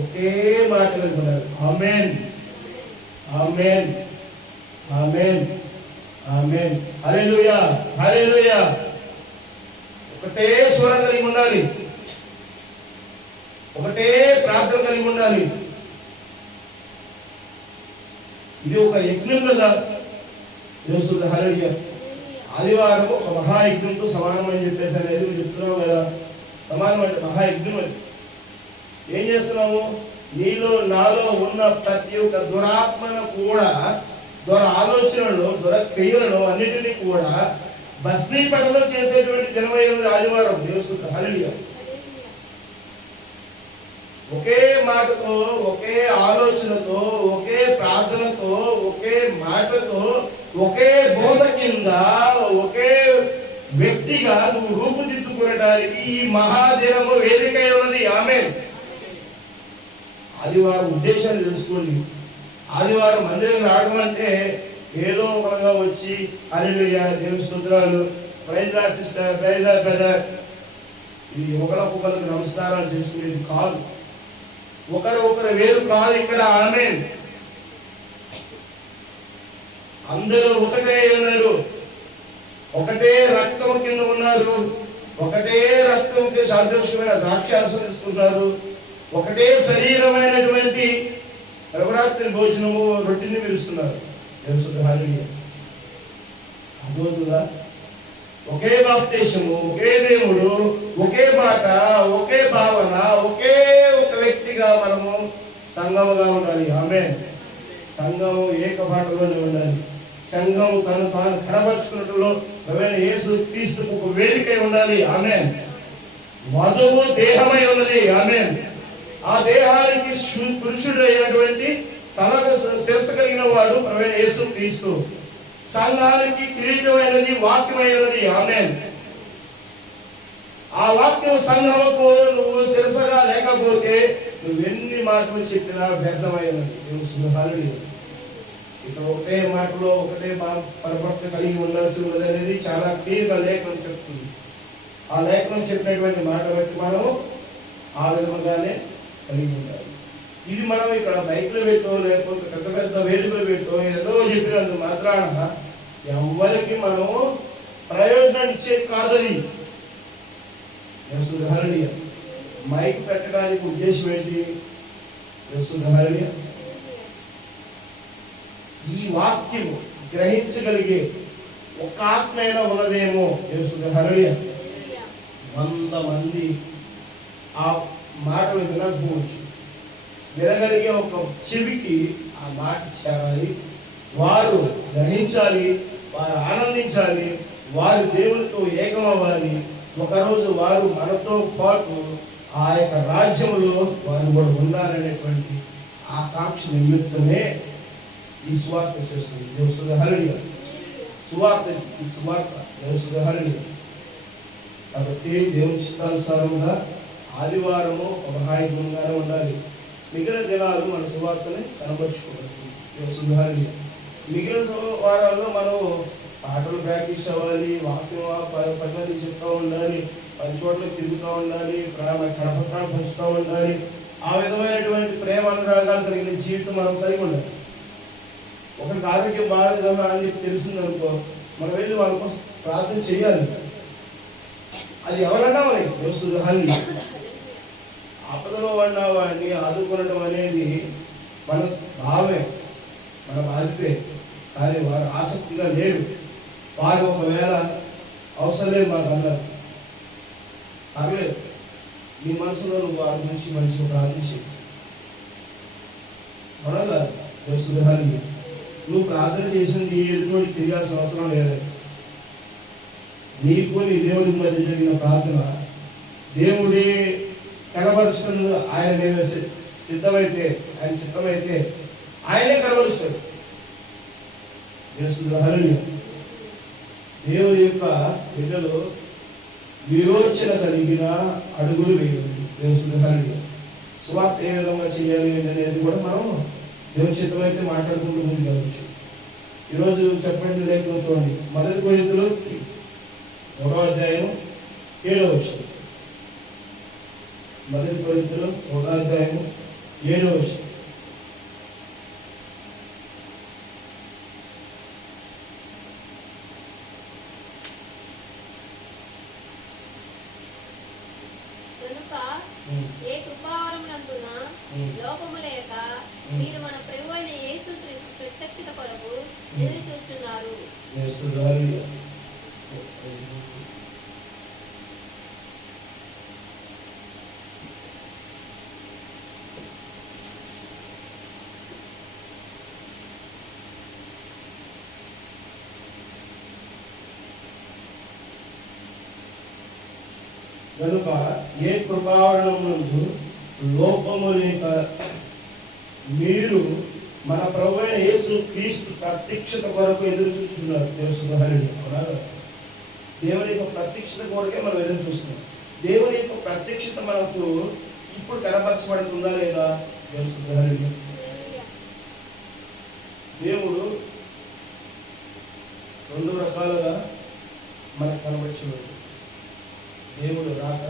ఒకే మాట విన్నారు, ఆమేన్ ఆమేన్ ఆమేన్ ఆమేన్, హల్లెలూయా హల్లెలూయా. ఒకటే స్వరం కలిగి ఉండాలి, ఒకటే ప్రార్థన కలిగి ఉండాలి. ఇది ఒక యజ్ఞం కదా. హల్లెలూయా. ఆదివారం ఒక మహాయజ్ఞంతో సమానం అని చెప్పేసి అనేది నువ్వు చెప్తున్నావు కదా, సమానం అంటే మహాయజ్ఞం. అది ఏం చేస్తున్నాము, నీలో నాలో ఉన్న ప్రతి ఒక్క దురాత్మను కూడా, దుర ఆలోచనలు, దుర క్రియలను అన్నిటినీ కూడా భస్మీపటంలో చేసేటువంటి దినమైనది ఆదివారం. దేవుడు. హల్లెలూయా. ఒకే మాటతో, ఒకే ఆలోచనతో, ఒకే ప్రార్థనతో, ఒకే మాటతో, ఒకే బోధ కింద, ఒకే వ్యక్తిగా నువ్వు రూపుదిద్దుకునడానికి ఈ మహాదినము వేదికై ఉన్నది. ఆమేన్. ఆదివారం ఉద్దేశాన్ని తెలుసుకోండి. ఆదివారం మందిరం రావడం అంటే ఏదో ఒకగా వచ్చి హల్లెలూయా, దేవుని స్తోత్రాలు, praise Lord sister, praise Lord brother, ఇది ఒకరికి నమస్కారాలు చేసుకునేది కాదు. ఒకరు వేరు కాదు ఇక్కడ. ఆమేన్. అందరూ ఒకటే ఉన్నారు, ఒకటే రక్తం కింద ఉన్నారు, ఒకటే రక్తంకి సాదృశ్యమైన ద్రాక్షారసం తీసుకున్నారు, ఒకటే శరీరమైనటువంటి నవరాత్రి భోజనము రొట్టెని పిలుస్తున్నారు. హల్లెలూయా. అర్థమవుతుందా? ఒకే బాప్తిసము, ఒకే దేవుడు, ఒకే మాట, ఒకే భావన, ఒకే ఒక వ్యక్తిగా మనము సంఘముగా ఉండాలి. ఆమేన్. సంఘము ఏక పాటలోనే ఉండాలి. సంఘము తాను కనబరుచుకున్నట్లో యేసు క్రీస్తుకు ఒక వేదికై ఉండాలి. ఆమేన్. వధువు దేహమై ఉన్నది. ఆమేన్. ఆ దేహానికి పురుషుడు అయినటువంటి తలకు శిరస్సు కలిగిన వాడు యేసు క్రీస్తు. సంఘానికి కిరీటమైనది వాక్యమైనది. ఆమేన్. ఆ వాక్యం సంఘముకు నువ్వు శిరసగా లేకపోతే నువ్వెన్ని మాటలు చెప్పినా వ్యర్థమైనది. హల్లెలూయా. ఇక్కడ ఒకటే మాటలో ఒకటే పరపట్టు కలిగి ఉండాల్సి ఉన్నది అనేది చాలా క్లియర్గా లేఖనం చెప్తుంది. ఆ లేఖనం చెప్పినటువంటి మాట బట్టి మనము ఆ విధముగానే కలిగి ఉండాలి. ఇది మనం ఇక్కడ బైక్లో పెట్టో లేకపోతే పెద్ద పెద్ద వేదికలు పెట్టో ఏదో చెప్పినందుకు మాత్రాన ఎవరికి మనము ప్రయోజనాన్ని ఇచ్చేది కాదది. హల్లెలూయా. మైక్ పెట్టడానికి ఉద్దేశం ఏంటి? హల్లెలూయా. ఈ వాక్యము గ్రహించగలిగే ఒక ఆత్మైనా ఉన్నదేమో. హల్లెలూయా. 100 మంది ఆ మాటలు వినకపోవచ్చు, వినగలిగే ఒక చెవికి ఆ మాట చేరాలి, వారు గ్రహించాలి, వారు ఆనందించాలి, వారు దేవునితో ఏకమవ్వాలి. ఒకరోజు వారు మనతో పాటు ఆ యొక్క రాజ్యంలో వారు కూడా ఉండాలనేటువంటి ఆకాంక్ష నిమిత్తమే ఈ సువార్త చేస్తుంది. దేవుడు. హల్లెలూయా. సువార్త, ఈ సువార్త దేవుడు. హల్లెలూయా. కాబట్టి దేవుని చిత్తానుసారంగా ఆదివారము ఒక మహాయజ్ఞంగానే ఉండాలి. మిగిలిన దినాలు మన సువార్తని కనబరుచుకోవాల్సింది. దేవుడు. హల్లెలూయా. మిగిలిన వారాల్లో మనం పాటలు ప్రాక్టీస్ అవ్వాలి, వాక్యం 10 మంది చెప్తూ ఉండాలి, 10 చోట్ల తిరుగుతూ ఉండాలి, కరపత్రాలు పంచుతూ ఉండాలి. ఆ విధమైనటువంటి ప్రేమ అనురాగాలు కలిగిన జీవితం మనం కలిగి ఉండాలి. ఒకరికి ఆరోగ్యం బాగాలేదన్నా అని తెలిసిందనుకో, మనం వెళ్ళి వాళ్ళ కోసం ప్రార్థన చేయాలి. అది ఎవరన్నా మరి దేవుడు. హల్లెలూయా. ఆపదలో ఉన్న వాడిని ఆదుకోవడం అనేది మన భావమే, మన బాధ్యతే. కానీ వారు ఆసక్తిగా లేరు. వారు ఒకవేళ అవసరం లేదు మాకు అన్నారు, పర్లేదు, నీ మనసులో నువ్వు వారి గురించి మంచిగా ప్రార్థించే అనగా సుధారణ నువ్వు ప్రార్థన చేసింది ఎదుటి తెలియాల్సిన అవసరం లేదు. నీకు నీ దేవుడి మధ్య జరిగిన ప్రార్థన దేవుడే కనబరుచుకుని ఆయన మేము సిద్ధమైతే, ఆయన చిత్తమైతే ఆయనే కనబరుస్తాడు. దేవుని యొక్క బిడ్డలు విరోచన కలిగిన అడుగులు వేయాలి. దేవుని స్వార్థ ఏ విధంగా చేయాలి అనేది కూడా మనం దేవుని చిత్తమైతే మాట్లాడుకుంటూ ముందు కావచ్చు. ఈరోజు చెప్పండి లేఖనం చూడండి, 1 కొరింథీయులు 1వ అధ్యాయం 7వ వచనం. 1 కొరింథీయులు 1వ అధ్యాయం 7వ వచనం. ఏ కృపావరమునందున లోపము లేక మీరు మన ప్రభువైన యేసుక్రీస్తు ప్రత్యక్షత కొరకు ఎదురు చూస్తున్నారు. కనుక ఏ కృపావరణమునందు లోపము లేక మీరు మన ప్రభువైన యేసు క్రీస్తు ప్రత్యక్షత కొరకు ఎదురు చూస్తున్నారు. దేవుని యొక్క ప్రత్యక్షత కొరకే మనం ఎదురు చూస్తున్నాం. దేవుని యొక్క ప్రత్యక్షత మనకు ఇప్పుడు కనపరచబడుతుందా లేదా? దేవుడు 2 రకాలుగా మనకు కనబడుతున్నాడు. దేవుడు రాక,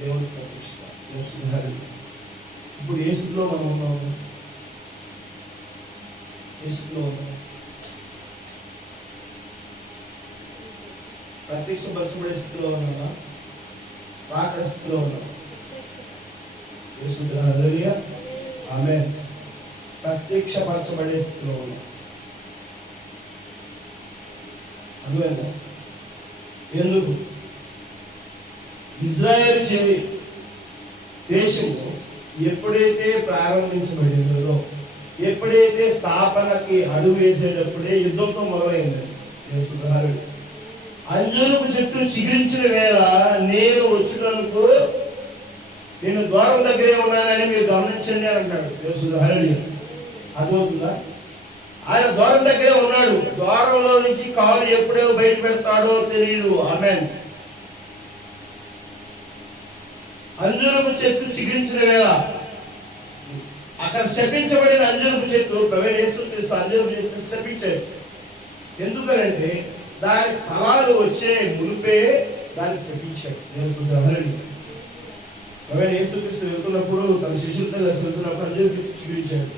దేవుడి ప్రతిష్ట. ఇప్పుడు ఏ స్థితిలో మనం ఉన్నాము? ఏ స్థితిలో ఉన్నాము? ప్రత్యక్షపరచబడే స్థితిలో ఉన్నామా? రాక స్థితిలో ఉన్నామా? ఆమేన్. ప్రత్యక్షపరచబడే స్థితిలో ఉన్నాం. అర్థమైందా? ఎందుకు? ఇజ్రాయేల్ చెవి దేశము ఎప్పుడైతే ప్రారంభించబడిందో, ఎప్పుడైతే స్థాపనకి అడుగు వేసేటప్పుడే యుద్ధంతో మొదలైంది. అంజూరపు చెట్టు చిగురించిన వేళ నేను వచ్చుటకు నేను ద్వారం దగ్గరే ఉన్నానని మీరు గమనించండి అంటాడు. అర్థమవుతుందా? ఆయన ద్వారం దగ్గరే ఉన్నాడు. ద్వారంలో నుంచి కాలు ఎప్పుడో బయట పెడతాడో తెలియదు. ఆమేన్. అంజూరపు చెట్టు చిగురించిన వేళ అక్కడ శపించబడిన అంజూరపు చెట్టు ప్రవేశ యేసుక్రీస్తు అంజూరపు చెట్టు శపించాడు. ఎందుకనంటే దాని ఫలాలు వచ్చే మునిపే దాన్ని శపించాడు. ప్రవేశ యేసుక్రీస్తు వెళ్తున్నప్పుడు తన శిష్యులతో కలిసి వెళ్తున్నప్పుడు అంజూరపు చెట్టు చిగురించాడు.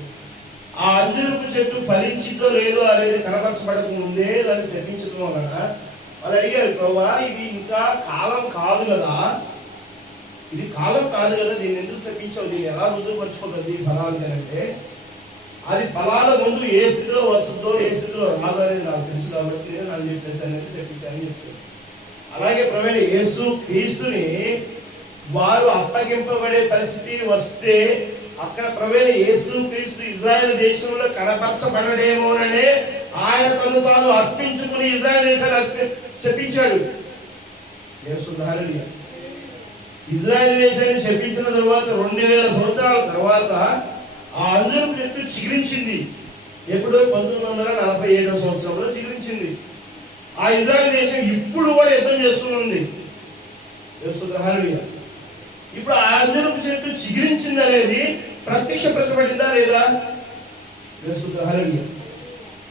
ఆ అంజూరపు చెట్టు ఫలించిందో లేదో అనేది కనపరచబడక ముందే దాన్ని శపించడం వలన వాళ్ళు అడిగారు, ప్రభువా ఇది ఇంకా కాలం కాదు కదా, ఇది కాలం కాదు కదా, దీన్ని ఎందుకు శపించావు, దీన్ని ఎలా రుజువుపరచుకోగలదు ఈ ఫలాలు అంటే, అది ఫలాల ముందు ఏ స్థితిలో వస్తుందో ఏ స్థితిలో రాదు అనేది నాకు తెలుసు కాబట్టి నేను నాకు చెప్పేసి అనేది శపించాలని చెప్తాను. అలాగే ప్రవేణ యేసు క్రీస్తుని వారు అప్పగింపబడే పరిస్థితి వస్తే అక్కడ ప్రవేణ యేసు క్రీస్తు ఇజ్రాయెల్ దేశంలో కనపరచబడడేమోననే ఆయన తను తాను అర్పించుకుని ఇజ్రాయెల్ దేశాన్ని శపించాడు. ఇజ్రాయెల్ దేశాన్ని శపించిన తర్వాత 2000 సంవత్సరాల తర్వాత ఆ అంజూరపు చెట్టు చిగురించింది. ఎప్పుడో 1947వ సంవత్సరంలో చిగురించింది. ఆ ఇజ్రాయెల్ దేశం ఇప్పుడు కూడా యుద్ధం చేస్తుంది. ఇప్పుడు ఆ అంజూరపు చెట్టు చిగురించింది అనేది ప్రత్యక్షపరచబడిందా లేదా?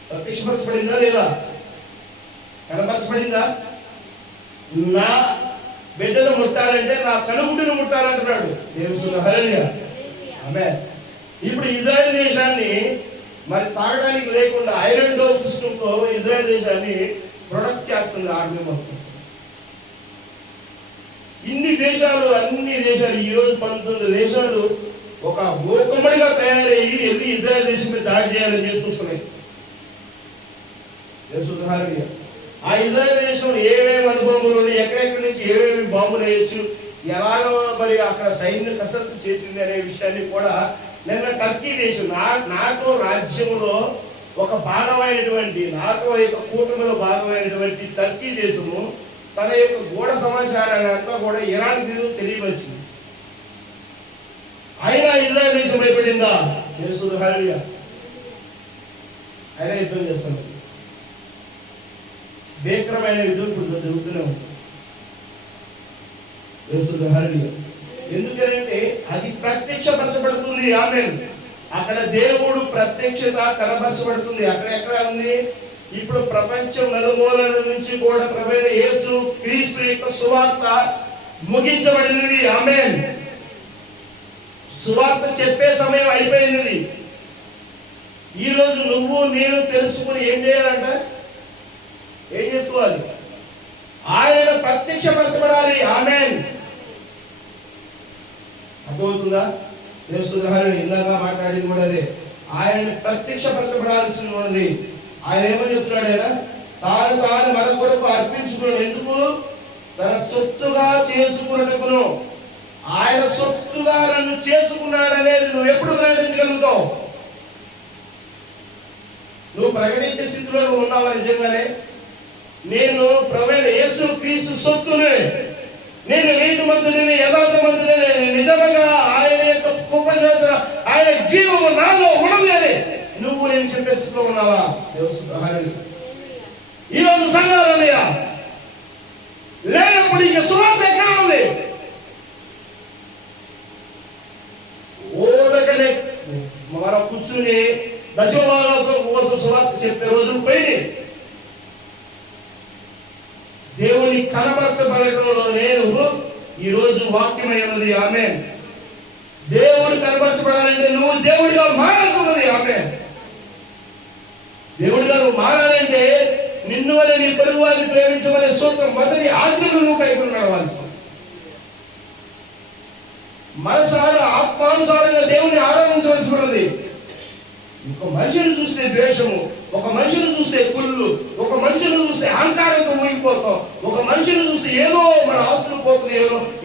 ప్రత్యక్షపరచబడిందా లేదా? కనపరచబడిందా? నా బిడ్డను ముట్టాలంటే నా కనుగుడ్డును ముట్టాలంటున్నాడు దేవుడు. ఆమేన్. ఇప్పుడు ఇజ్రాయెల్ దేశాన్ని మరి తాగడానికి లేకుండా ఐరన్ డోమ్ సిస్టమ్ తో ఇజ్రాయెల్ దేశాన్ని ప్రొడక్ట్ చేస్తుంది ఆర్మీ మొత్తం. అన్ని దేశాలు ఈరోజు 19 దేశాలు ఒక మూకమ్మడిగా తయారయ్యి వెళ్ళి ఇజ్రాయెల్ దేశం మీద దాడి చేయాలని చెప్పి చూస్తున్నాయి. ఆ ఇజ్రాయెల్ దేశంలో ఏమేమి అనుభవములు ఉన్నాయి, ఎక్కడెక్కడి నుంచి ఏమేమి బాంబులు వేయచ్చు, ఎలాగో మరి అక్కడ సైన్య కసరత్తు చేసింది అనే విషయాన్ని కూడా నిన్న టర్కీ దేశం నాటో రాజ్యంలో ఒక భాగమైనటువంటి నాటో యొక్క కూటమిలో భాగమైనటువంటి టర్కీ దేశము తన యొక్క గూఢ సమాచారాన్ని అంతా కూడా ఇరాన్ తెలియవచ్చింది. అయినా ఇజ్రాయెల్ దేశం భయపడిందా? తెలుసు హల్లెలూయా. అయినా యుద్ధం చేస్తాను. భీకరమైన యుద్ధం ఇప్పుడు జరుగుతూనే ఉంటుంది. హల్లెలూయా. ఎందుకంటే అది ప్రత్యక్షపరచబడుతుంది. ఆమేన్. అక్కడ దేవుడు ప్రత్యక్షత కనపరచబడుతుంది. అక్కడ ఎక్కడ ఉంది? ఇప్పుడు ప్రపంచం నలుమూలల నుంచి కూడా ప్రభువైన యేసు క్రీస్తు యొక్క సువార్త ముగించబడినది. ఆమేన్. సువార్త చెప్పే సమయం అయిపోయినది. ఈ రోజు నువ్వు నేను తెలుసుకుని ఏం చేయాలంట? ఏం చేసుకోవాలి? ఆయన ప్రత్యక్షపరచబడాలి. ఆమేన్. అర్థమవుతుందా? దేవస్తున్నారు ఇందాక మాట్లాడింది కూడా అదే. ఆయన ప్రత్యక్షపరచబడాల్సి ఉన్నది. ఆయన ఏమని చెప్తున్నాడు? ఆయన తాను మన కొరకు అర్పించుకున్నాడు. ఎందుకు? తన సొత్తుగా చేసుకున్నట్టుకును. ఆయన సొత్తుగా నన్ను చేసుకున్నాడు అనేది నువ్వు ఎప్పుడు ప్రకటించగలుగుతావు? నువ్వు ప్రకటించే స్థితిలో నువ్వు ఉన్నావా? నిజంగానే నేను ప్రభువైన యేసు క్రీస్తు సొత్తునే, నేను నీతిమంతుడిని, యథార్థమంతుడిని, నిజంగా ఆయన యొక్క కృపచేత ఆయన జీవము నాలో ఉన్నది అని నువ్వు నేను చెప్పే స్థితిలో ఉన్నావా? ఈరోజు సంఘాలయ్యా లేనప్పుడు ఇక సువార్త ఎక్కడ ఉంది? ఓడకనే మనం కూర్చుని దశవాసం కోసం సువార్త చెప్పే రోజులు పోయి దేవుని కనబరచబడటంలో నేను ఈ రోజు వాక్యమైనది. ఆమేన్. దేవుడు కనబరచబడాలంటే నువ్వు దేవుడిగా మారాల్సినది. ఆమేన్. దేవుడిగా నువ్వు మారాలంటే నిన్ను వల్ల నీ పొరుగు వారిని ప్రేమించమనే సూత్రం మొదటి ఆజ్ఞను నువ్వు కైకొని నడవాల్సి. మనసారా ఆత్మానుసారంగా దేవుని ఆరాధించవలసి ఉన్నది. ఒక మనిషిని చూస్తే ద్వేషము, ఒక మనిషిని చూస్తే కుళ్ళు, ఒక మనిషిని చూస్తే అహంకారంతో ఊగిపోతాం, ఒక మనిషిని చూస్తే ఏదో మన ఆస్తులు పోతున్నాయి,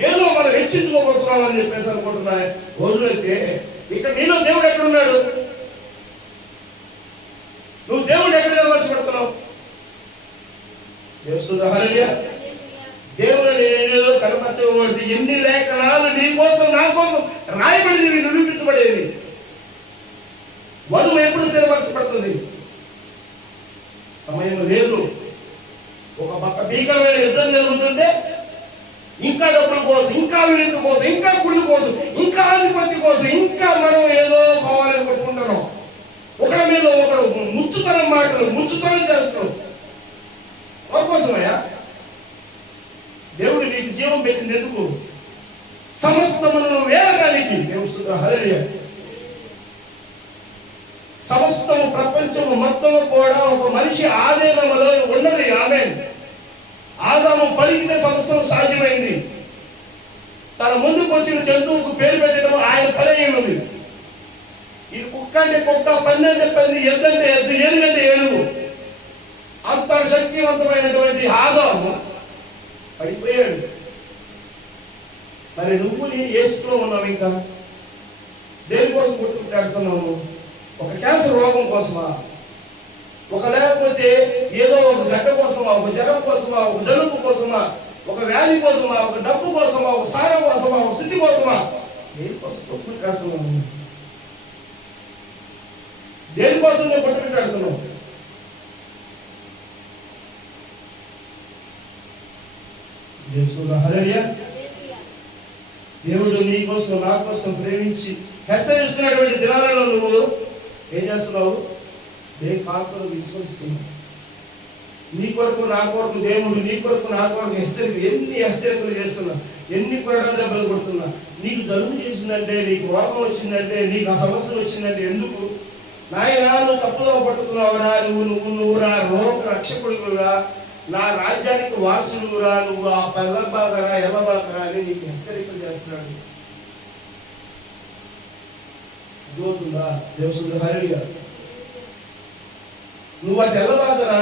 ఏదో మనం హెచ్చించుకోబోతున్నాం అని చెప్పేసి అనుకుంటున్నాయి రోజులైతే. ఇక్కడ నీలో దేవుడు ఎక్కడున్నాడు? నువ్వు దేవుడు ఎక్కడ కనబరచబడుతున్నావు? దేవుడు నేనేదో కనపరచబడి ఎన్ని లేఖనాలు నీ కోసం నా కోసం రాయబడి నిరూపించబడేది. వధువు ఎప్పుడు స్థిరపరచబడుతుంది? సమయం లేదు. ఒక పక్క భీకరమైన యుద్ధం జరుగుతుంటే ఇంకా డబ్బుల కోసం, ఇంకా వినతి కోసం, ఇంకా కుళ్ళు కోసం, ఇంకా ఆధిపత్య కోసం, ఇంకా మనం ఏదో కావాలని కొట్టుకుంటున్నాం. ఒకరి మీద ఒకరు ముచ్చుతనం మాటలు, ముచ్చుతనం చేస్తున్నాం. కోసమయ్యా దేవుడు నీకు జీవం పెట్టింది ఎందుకు? సమస్తమును వేరడానికి. దేవుడు హల్లెలూయా. సమస్తము ప్రపంచము మొత్తము కూడా ఒక మనిషి ఆధీనంలో ఉన్నది. ఆమేన్. ఆదాము పలికితే సమస్తం సాధ్యమైంది. తన ముందుకు వచ్చిన జంతువుకు పేరు పెట్టడం ఆయన పని ఉంది. ఇది కుక్క అంటే కుక్క, పంది అంటే పంది, ఎద్దు అంటే ఎద్దు, ఏనుగు అంటే ఏనుగు. అంత శక్తివంతమైనటువంటి ఆదాము పడిపోయాడు. మరి నువ్వు నీ యేసులో ఉన్నావు. ఇంకా దేనికోసం కొట్టుకుంటాడుతున్నావు? ఒక క్యాన్సర్ రోగం కోసమా? ఒక లేకపోతే ఏదో ఒక గడ్డ కోసమా, ఒక జ్వరం కోసమా, ఒక జలుబు కోసమా, ఒక వ్యాధి కోసమా, ఒక డబ్బు కోసమా, ఒక సారం కోసమా, ఒక స్థితి కోసమా? దేనికోసం కొట్టుకుంటాడుతున్నావు? దేనికోసం నువ్వు కొట్టుకుంటాడుతున్నావు? హల్లెలూయా. దేవుడు నీ కోసం నా కోసం ప్రేమించి హెచ్చరిస్తున్నటువంటి దినాలలో నువ్వు ఏం చేస్తున్నావు? కాకులు తీసుకొస్తున్నావు. నీ కొరకు నా కొరకు దేవుడు, నీ కొరకు నా కొరకు ఎన్ని హెచ్చరికలు చేస్తున్నా, ఎన్ని కొరడా దెబ్బలు కొడుతున్నా. నీకు జలుబు చేసిందంటే, నీకు రోగం వచ్చిందంటే, నీకు ఆ సమస్య వచ్చిందంటే ఎందుకు? నాయనా నువ్వు తప్పులో పట్టుకున్నావురా, నువ్వు రా రోగ రక్షకుడురా, నా రాజ్యానికి వారసుడురా, నువ్వు ఆ పల్లబాగరా ఎల్లబాగరా అని నీకు హెచ్చరికలు చేస్తున్నాడు. అర్థమవుతుందా? దేవుడు హల్లెలూయా. నువ్వు అటు ఎల్లబాగరా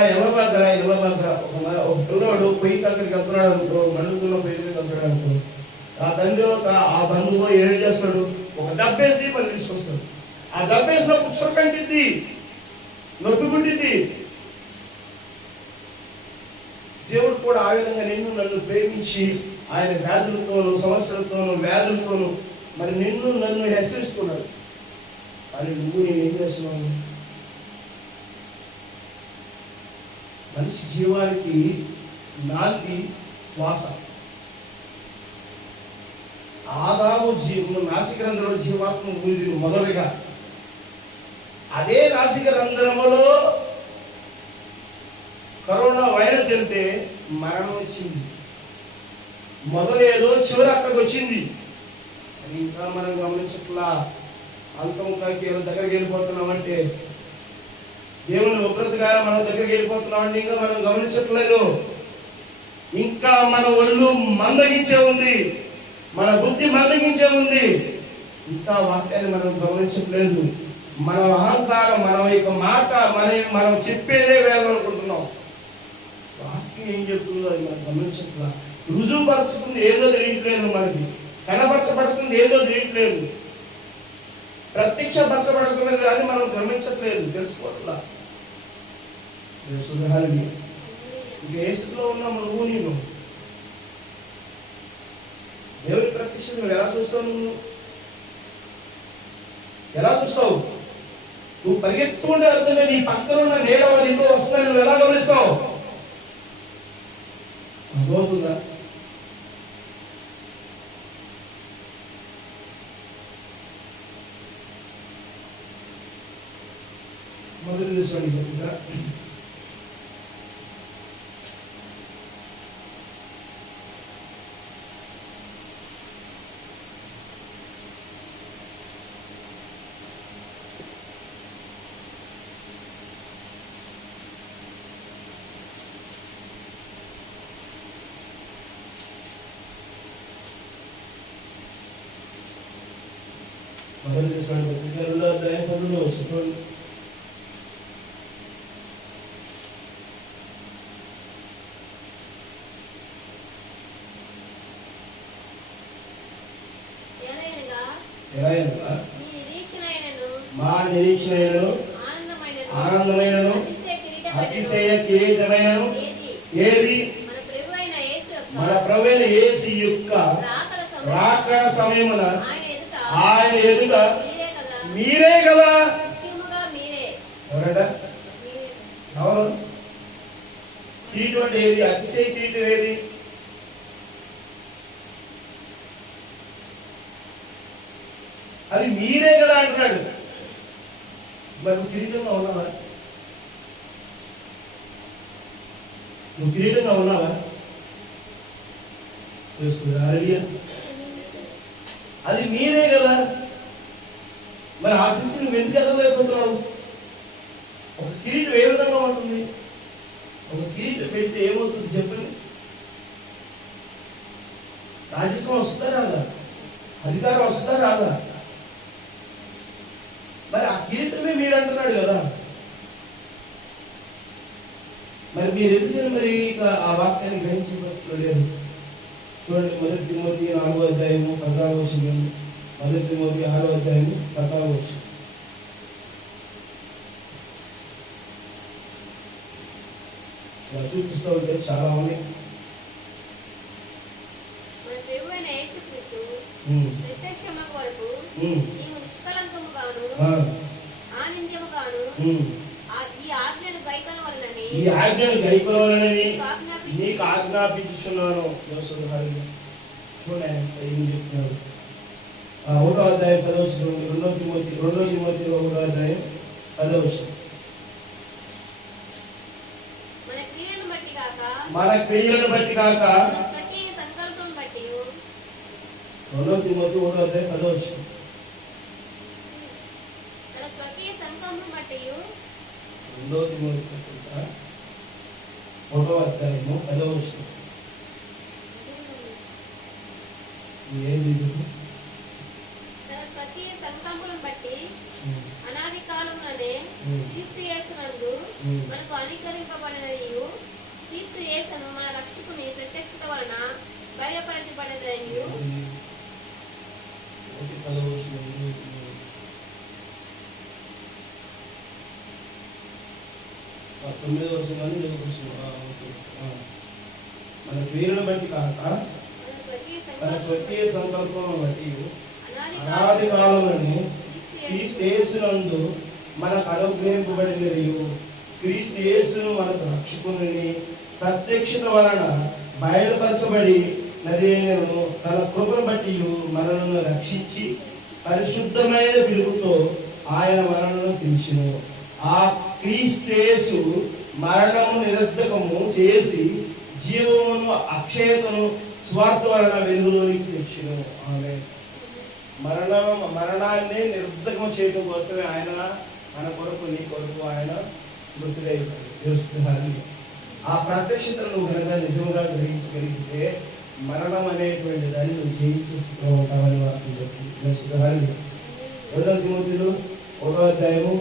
ఒక పిల్లవాడు పొయ్యి అక్కడికి వెళ్తున్నాడు అనుకో, మండుతున్న పొయ్యి దగ్గరికి వెళ్తున్నాడు అనుకో, ఆ తండ్రి ఆ బంధువు ఏం చేస్తాడు, ఒక దెబ్బేసి మళ్ళీ తీసుకొస్తాడు. ఆ దెబ్బేసినప్పుడు చురకంటిద్ది, నొప్పి పుట్టింది. దేవుడు కూడా ఆ విధంగా నిన్ను నన్ను ప్రేమించి ఆయన వ్యాధులతోనూ సమస్యలతోనూ వ్యాధులతోనూ మరి నిన్ను నన్ను హెచ్చరిస్తున్నాడు. కానీ నువ్వు నేనేం చేస్తున్నావు? మనిషి జీవానికి నాంది శ్వాస. ఆదాము నాసికరంధ్రంలో జీవాత్మ ఊదిను మొదలుగా. అదే నాసికరంధ్రములో కరోనా వైరస్ వెళ్తే మరణం వచ్చింది. మొదలేదో చివరి అక్కడికి వచ్చింది. అది ఇంకా మనం గమనించట్లా. అంతముఖాకి దగ్గరికి వెళ్ళిపోతున్నామంటే, దేవుని ఉగ్రతగా మనం దగ్గరికి వెళ్ళిపోతున్నామంటే ఇంకా మనం గమనించట్లేదు. ఇంకా మన ఒళ్ళు మందగించే ఉంది, మన బుద్ధి మందగించే ఉంది. ఇంకా వాక్యాన్ని మనం గమనించట్లేదు. మన అహంకారం, మన యొక్క మాట, మనం చెప్పేదే వేదం అనుకుంటున్నాం. వాక్యం ఏం చెప్తుందో అది మనం గమనించట్లా. రుజువుపరుచుతుంది ఏదో తెలియట్లేదు, మనకి కనపరచబడుతుంది ఏదో తెలియట్లేదు, ప్రత్యక్షపరచబడుతున్నది అని మనం గమనించట్లేదు, తెలుసుకోవట్లా. ఇంకా యేసులో ఉన్నాము నువ్వు నేను. దేవుని ప్రత్యక్ష నువ్వు ఎలా చూస్తావు? నువ్వు ఎలా చూస్తావు? నువ్వు పరిగెత్తుకుంటే వెళ్తుంటే నీ పక్కన ఉన్న నేల నీతో వస్తాయి, నువ్వు ఎలా గమనిస్తావు? అర్థమవుతుందా? మొదటి దశలోని చెప్తుందా? మొదటి దశలోని పత్రిక 2వ అధ్యాయం 12వ వచనం. మా నిరీక్షణను ఆనందమైనను అతిశయ కిరీటమైనను ఏది? మన ప్రభువైన యేసు యొక్క రాకడ సమయమున ఆయన ఎదుట మీరే కదా. ఎవరట? ఎవరు? కిరీటం అంటే ఏది? అతిశయ కిరీటం ఏది? అది మీరే కదా అంటున్నాడు. మరి నువ్వు కిరీటంగా ఉన్నావా? నువ్వు కిరీటంగా ఉన్నావా? తెలుసుకురా. అది మీరే కదా. మరి ఆ స్థితికి నువ్వు ఎందుకు ఎదగలేకపోతున్నావు? ఒక కిరీటం ఏ విధంగా ఉంటుంది? ఒక కిరీటం పెడితే ఏమవుతుంది చెప్పండి? రాజస్వం వస్తుందా రాదా? అధికారం వస్తుందా రాదా? మరి ఆ కిరీటమే మీరు అంటున్నాడు కదా. మరి మీరు ఎందుకని మరి ఆ వాక్యాన్ని గ్రహించే పరిస్థితులు లేరు? చూడండి, మొదటి తిమోతి 4వ అధ్యాయము 14వ వచనం. మొదటి తిమోతి 6వ అధ్యాయము 14వ వచనం. ఇలా చూపిస్తూ ఉంటే చాలా ఉన్నాయి. ఈ ఆజ్ఞను గైకొనవలెనని నీకు ఆజ్ఞాపించుచున్నాను. చూడండి ఏం చెప్తున్నారు. 1వ అధ్యాయం 10వ వచనం. 2వ తిమోతి 1వ అధ్యాయం 10వ వచనం. మన క్రియలను బట్టి కాక 2వ తిమోతి 1వ అధ్యాయం 10వ వచనం. 2వ తిమోతి పత్రిక 1వ అధ్యాయము 10వ వచనం. ఏంటి? స్వకీయ సంకల్పములను బట్టి అనాది కాలముననే క్రీస్తు యేసునందు మనకు అనుకరింపబడినదియు, క్రీస్తు యేసును మన రక్షకుని ప్రత్యక్షత వలన బయలుపరచబడినదియు 9వ వచనాన్ని చదువుకొస్తున్నాం. ఓకే. మన క్రియలను బట్టి కాక తన స్వకీయ సంకల్పం బట్టి అనాది కాలంలోని క్రీస్తు యేసునందు మనకు అనుగ్రహింపబడినది క్రీస్తు యేసును మనకు రక్షకుని ప్రత్యక్షత వలన బయలుపరచబడి నదేను తన కృపను బట్టి మనలను రక్షించి పరిశుద్ధమైన పిలుపుతో ఆయన మనలను పిలిచెను. ఆ క్రీస్తు యేసు మరణము నిరర్ధకము చేసి జీవమును అక్షయతను స్వార్థ వలన వెలుగులోనికి తెచ్చును. ఆమె మరణాన్ని నిరర్ధకం చేయడం కోసమే ఆయన మన కొరకు నీ కొరకు ఆయన మృతుడైపోయాడు. ఆ ప్రత్యక్షతను నువ్వు కనుక నిజంగా గ్రహించగలిగితే మరణం అనేటువంటి దాన్ని నువ్వు జయించేస్తూ ఉంటావని వారికి చెప్పి 2 తిమోతిలో 1వ అధ్యాయము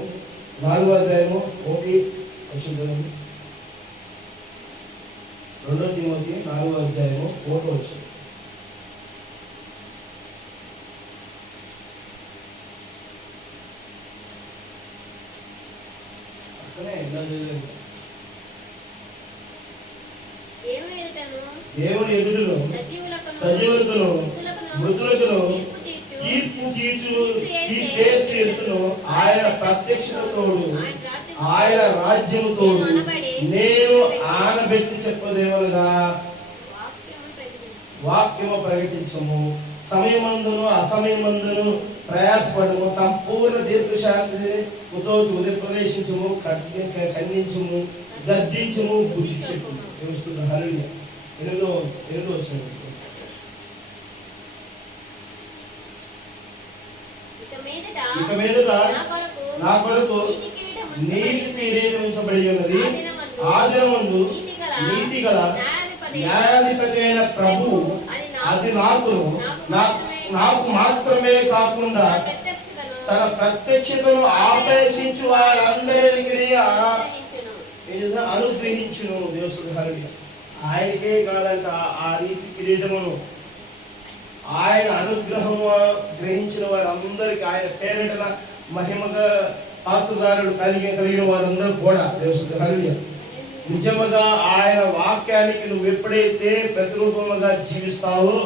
4వ అధ్యాయము 1 వచనం. 2 తిమోతి 4వ అధ్యాయము 1వ వచనం. దేవుని ఎదుటను సజీవులకును మృతులకును తీర్పు తీర్చు ఎత్తును ఆయన ప్రత్యక్షతోడు ఆయన రాజ్యముతోడు నేను ఆనబెట్టి చెప్పదేమనగా వాక్యము ప్రకటించము. సమయమందును అసమయమందును ప్రయాసపడము. సంపూర్ణ దీర్ఘశాంతితో ప్రదేశించము. ఖండించము, గద్దించము, బుద్ధి చెప్పము. హల్లెలూయా. 8వ వచనం. ఇక మీదట నా కొరకు నీతి కిరీటం ఉంచబడి ఉన్నది. ఆ దినమందు నీతి గల న్యాయాధిపతి అయిన ప్రభు అది నాకు మాత్రమే కాకుండా తన ప్రత్యక్షతను ఆపేక్షించు వారందరికీ అనుగ్రహించును. దేవుడు హల్లెలూయా. ఆయనకే కాదంట ఆ నీతి కిరీటమును ఆయన అనుగ్రహము గ్రహించిన వారందరికీ ఆయన పేరిట మహిమగా పాత్రదారుడు కలిగిన వారందరూ కూడా దేవుడు హల్లెలూయా. నిజముగా ఆయన వాక్యానికి నువ్వు ఎప్పుడైతే ప్రతిరూపముగా జీవిస్తావో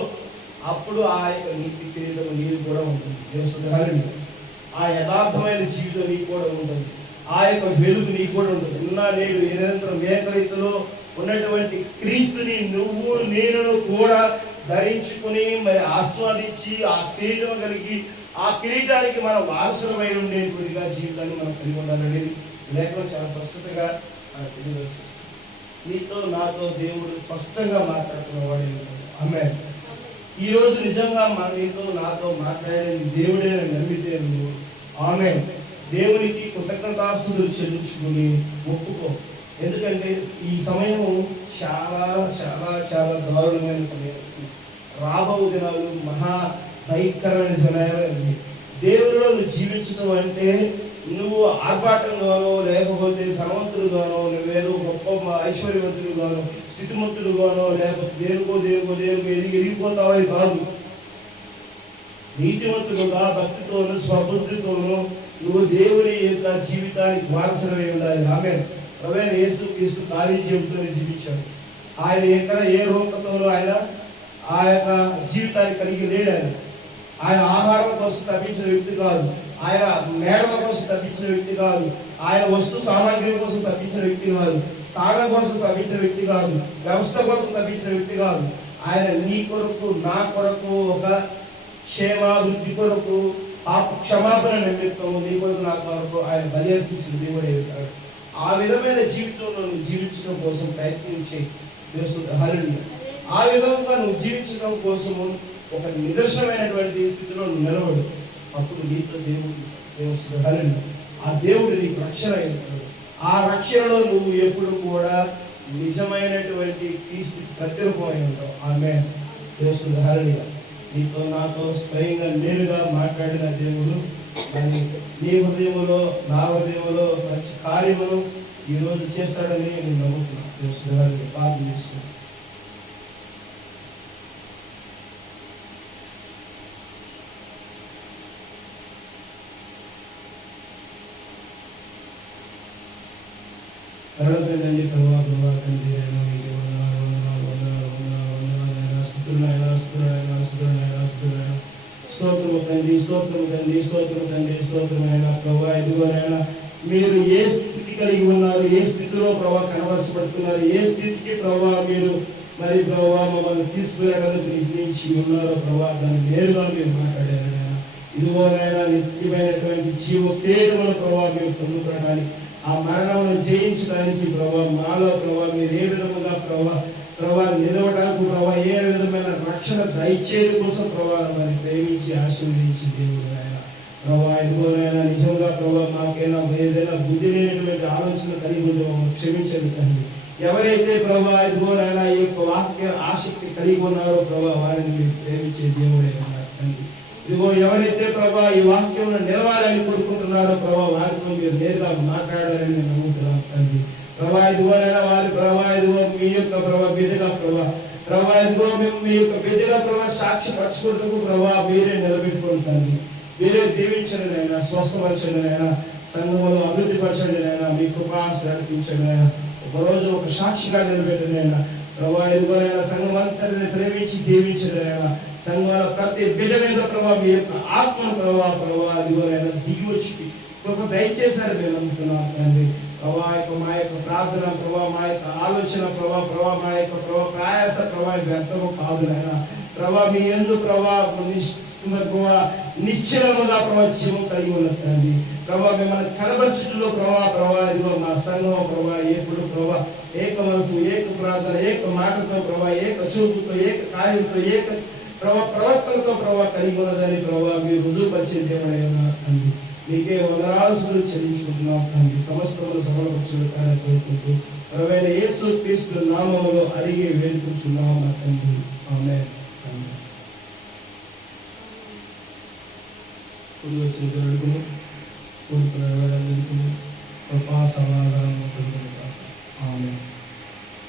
అప్పుడు ఆ యొక్క నీతి కిరీటం నీకు కూడా ఉంటుంది. దేవుడు హల్లెలూయా. ఆ యథార్థమైన జీవితం నీకు కూడా ఉంటుంది. ఆ యొక్క వెలుగు నీకు కూడా ఉంటుంది. నేడు నిరంతరం ఏకరీతిలో ఉన్నటువంటి క్రీస్తుని నువ్వు నేను కూడా ధరించుకుని మరి ఆస్వాదించి ఆ కిరీటం కలిగి ఆ కిరీటానికి మనం వారసులమై ఉండేటువంటిగా జీవితాన్ని మనం కలిగి ఉండాలనేది లేఖనం చాలా స్పష్టతగా తెలియజేస్తుంది. నీతో నాతో దేవుడు స్పష్టంగా మాట్లాడుతున్న వాడు. ఆమేన్. ఈ రోజు నిజంగా నీతో నాతో మాట్లాడేది దేవుడే నమ్మితే నువ్వు ఆమేన్ దేవునికి కృతజ్ఞతాస్తుతులు చెల్లించుకుని ఒప్పుకో. ఎందుకంటే ఈ సమయం చాలా చాలా చాలా దారుణమైన సమయం. రాబో దినాలు మహా భయంకరమైన సమయాలు. దేవుడిలో నువ్వు జీవించడం అంటే నువ్వు ఆర్భాటంగానో లేకపోతే ధనవంతుడుగానో నువ్వేదో గొప్ప ఐశ్వర్యవంతుడుగానో స్థితిమంతుడుగానో లేకపోతే దేనికో ఎదిగిపోతావని కాదు. నీతివంతుడుగా భక్తితోనూ స్వబుద్ధితోనూ నువ్వు దేవుని యొక్క జీవితానికి వారసులై ఉండాలి. ఆమేన్. ప్రభువైన యేసుక్రీస్తు ఖాళీ జీవితంలో జీవించాడు. ఆయన ఎక్కడ ఏ రూపంతోనూ ఆయన ఆ యొక్క జీవితాన్ని కలిగి లేడు. ఆయన ఆహారం కోసం తప్పించిన వ్యక్తి కాదు. ఆయన మేడల కోసం తప్పించిన వ్యక్తి కాదు. ఆయన వస్తు సామాగ్రి కోసం తప్పించిన వ్యక్తి కాదు. స్థానం కోసం తప్పించిన వ్యక్తి కాదు. వ్యవస్థ కోసం తప్పించిన వ్యక్తి కాదు. ఆయన నీ కొరకు నా కొరకు ఒక క్షేమాభివృద్ధి కొరకు పాప క్షమాపణ నిమిత్తం నీ కొరకు నా కొరకు ఆయన బలి అర్పించిన దేవుడే. ఆ విధమైన జీవితంలో నువ్వు జీవించడం కోసం ప్రయత్నించే దేవుడు హల్లెలూయా. ఆ విధంగా నువ్వు జీవించడం కోసము ఒక నిదర్శనమైనటువంటి స్థితిలో నువ్వు నిలబడు. అప్పుడు నీతో దేవుడు హల్లెలూయా. ఆ దేవుడు నీకు రక్షణ అవుతాడు. ఆ రక్షణలో నువ్వు ఎప్పుడు కూడా నిజమైనటువంటి క్రీస్తు ప్రతిరూపమై ఉంటావు. ఆమేన్. దేవుడు హల్లెలూయా. నీతో నాతో స్వయంగా నేరుగా మాట్లాడిన దేవుడు నీ హృదయంలో నా హృదయంలో మంచి కార్యమును ఈరోజు చేస్తాడని నేను నమ్ముతున్నాను. దేవుడు హల్లెలూయా. ప్రార్థన చేసుకుంటాను. గడపండి ప్రభా ప్రభా తండ్రి అయినా మీకే వందనాలు వందనాలు వందనాలు వందనాలు వందనాలు అయినా స్తుతులైనా స్తుతులైనా స్తుతులైనా స్తుతులైనా స్తోత్రము తండ్రి స్తోత్రము తండ్రి స్తోత్రము తండ్రి స్తోత్రమైన ప్రభా ఇదిగోనైనా మీరు ఏ స్థితి కలిగి ఉన్నారు, ఏ స్థితిలో ప్రభా కనబరచబడుతున్నారు, ఏ స్థితికి ప్రభా మీరు మరి ప్రభా మమ్మల్ని తీసుకువెళ్ళడానికి ప్రయత్నించి ఉన్నారో ప్రభా దాన్ని నేరుగా మీరు మాట్లాడారు నాయన. ఇదిగోనైనా నిత్యమైనటువంటి జీవ పేరులను ప్రభా మీరు పొందుకోవడానికి, ఆ మరణమును జయించడానికి ప్రభా మాలో ప్రభా మీరు ఏ విధముగా ప్రభా నిలవడానికి ప్రభా ఏ విధమైన రక్షణ దయచేయడం కోసం ప్రభా మరి ప్రేమించి ఆశీర్వదించి దేవుడు ఆయన ప్రభా ఇదిగోనైనా నిజంగా ప్రభా మాకైనా ఏదైనా బుద్ధి లేనటువంటి ఆలోచన కలిగి ఉంటే క్షమించండి తండ్రి. ఎవరైతే ప్రభా ఇదిగోనైనా ఈ యొక్క వాక్య ఆసక్తి కలిగి ఉన్నారో ప్రభా వారిని మీరు ప్రేమించే దేవుడే ఉన్నారు తండ్రి. ఇదిగో ఎవరైతే ప్రభా ఈ వాక్యంలో నిలవాలని కోరుకుంటున్నారో ప్రభా వారితో మీరు నేరుగా మాట్లాడాలని నేను నమ్ముతున్నాను తండ్రి. ప్రభా ఇదిగోనైనా వారి ప్రభా ఇదిగో మీ యొక్క ప్రభా బిడ్డగా ప్రభా ఇదిగో మేము మీ యొక్క బిడ్డగా ప్రభా సాక్షి పరచుకుంటూ ప్రభా మీరే నిలబెట్టుకోండి తండ్రి. మీరే దీవించండి అయినా, స్వస్థపరచండి అయినా, సంఘంలో అభివృద్ధి పరచండి అయినా, మీ కృపాసు నడిపించండి అయినా, ఒకరోజు ఒక సాక్షిగా నిలబెట్టండి అయినా ప్రభా ఇదిగోనైనా సంఘం అంతటిని ప్రేమించి దీవించండి అయినా, సంఘాల ప్రతి బిడ్డ మీద ప్రభా మీ యొక్క ఆత్మను ప్రభా ఇదిగోనైనా దిగి వచ్చి గొప్ప దయచేశారు మేము నమ్ముతున్నాం తండ్రి. ప్రభా యొక్క మా యొక్క ప్రార్థన ప్రభా మా యొక్క ఆలోచన ప్రభా మా యొక్క ప్రయాస ప్రభా వ్యర్థము కాదు నాయన. ప్రభా మీ యందు ప్రభా నిశ్చలముగా ప్రభా జీవం కలిగి ఉన్న తండ్రి. ప్రభా మిమ్మల్ని కనబరచుటలో ప్రభా ఇదిగో మా సంఘం ప్రభా ఎప్పుడు ప్రభా ఏక మనసు, ఏక ప్రార్థన, ఏక మాటతో ప్రభా, ఏక చూపుతో, ఏక కార్యంతో, ఏక ప్రవర్తనతో ప్రభా కలిగి ఉన్నదని ప్రభా మీరు రుజువుపరిచే దేవుడై ఉన్నారు తండ్రి. మీకే వందనాలు చెల్లించుకుంటున్నాం తండ్రి. సమస్తములు సఫలపరచులు కోరుకుంటూ ప్రభువైన యేసు క్రీస్తు నామములో అడిగి వేడుకుంటున్నాం మా తండ్రి. ఆమేన్. వచ్చిన దేవుడుకును కోరుకున్న వాళ్ళందరికీ కృపా సమాధానం ఉంటుంది. ఆమేన్.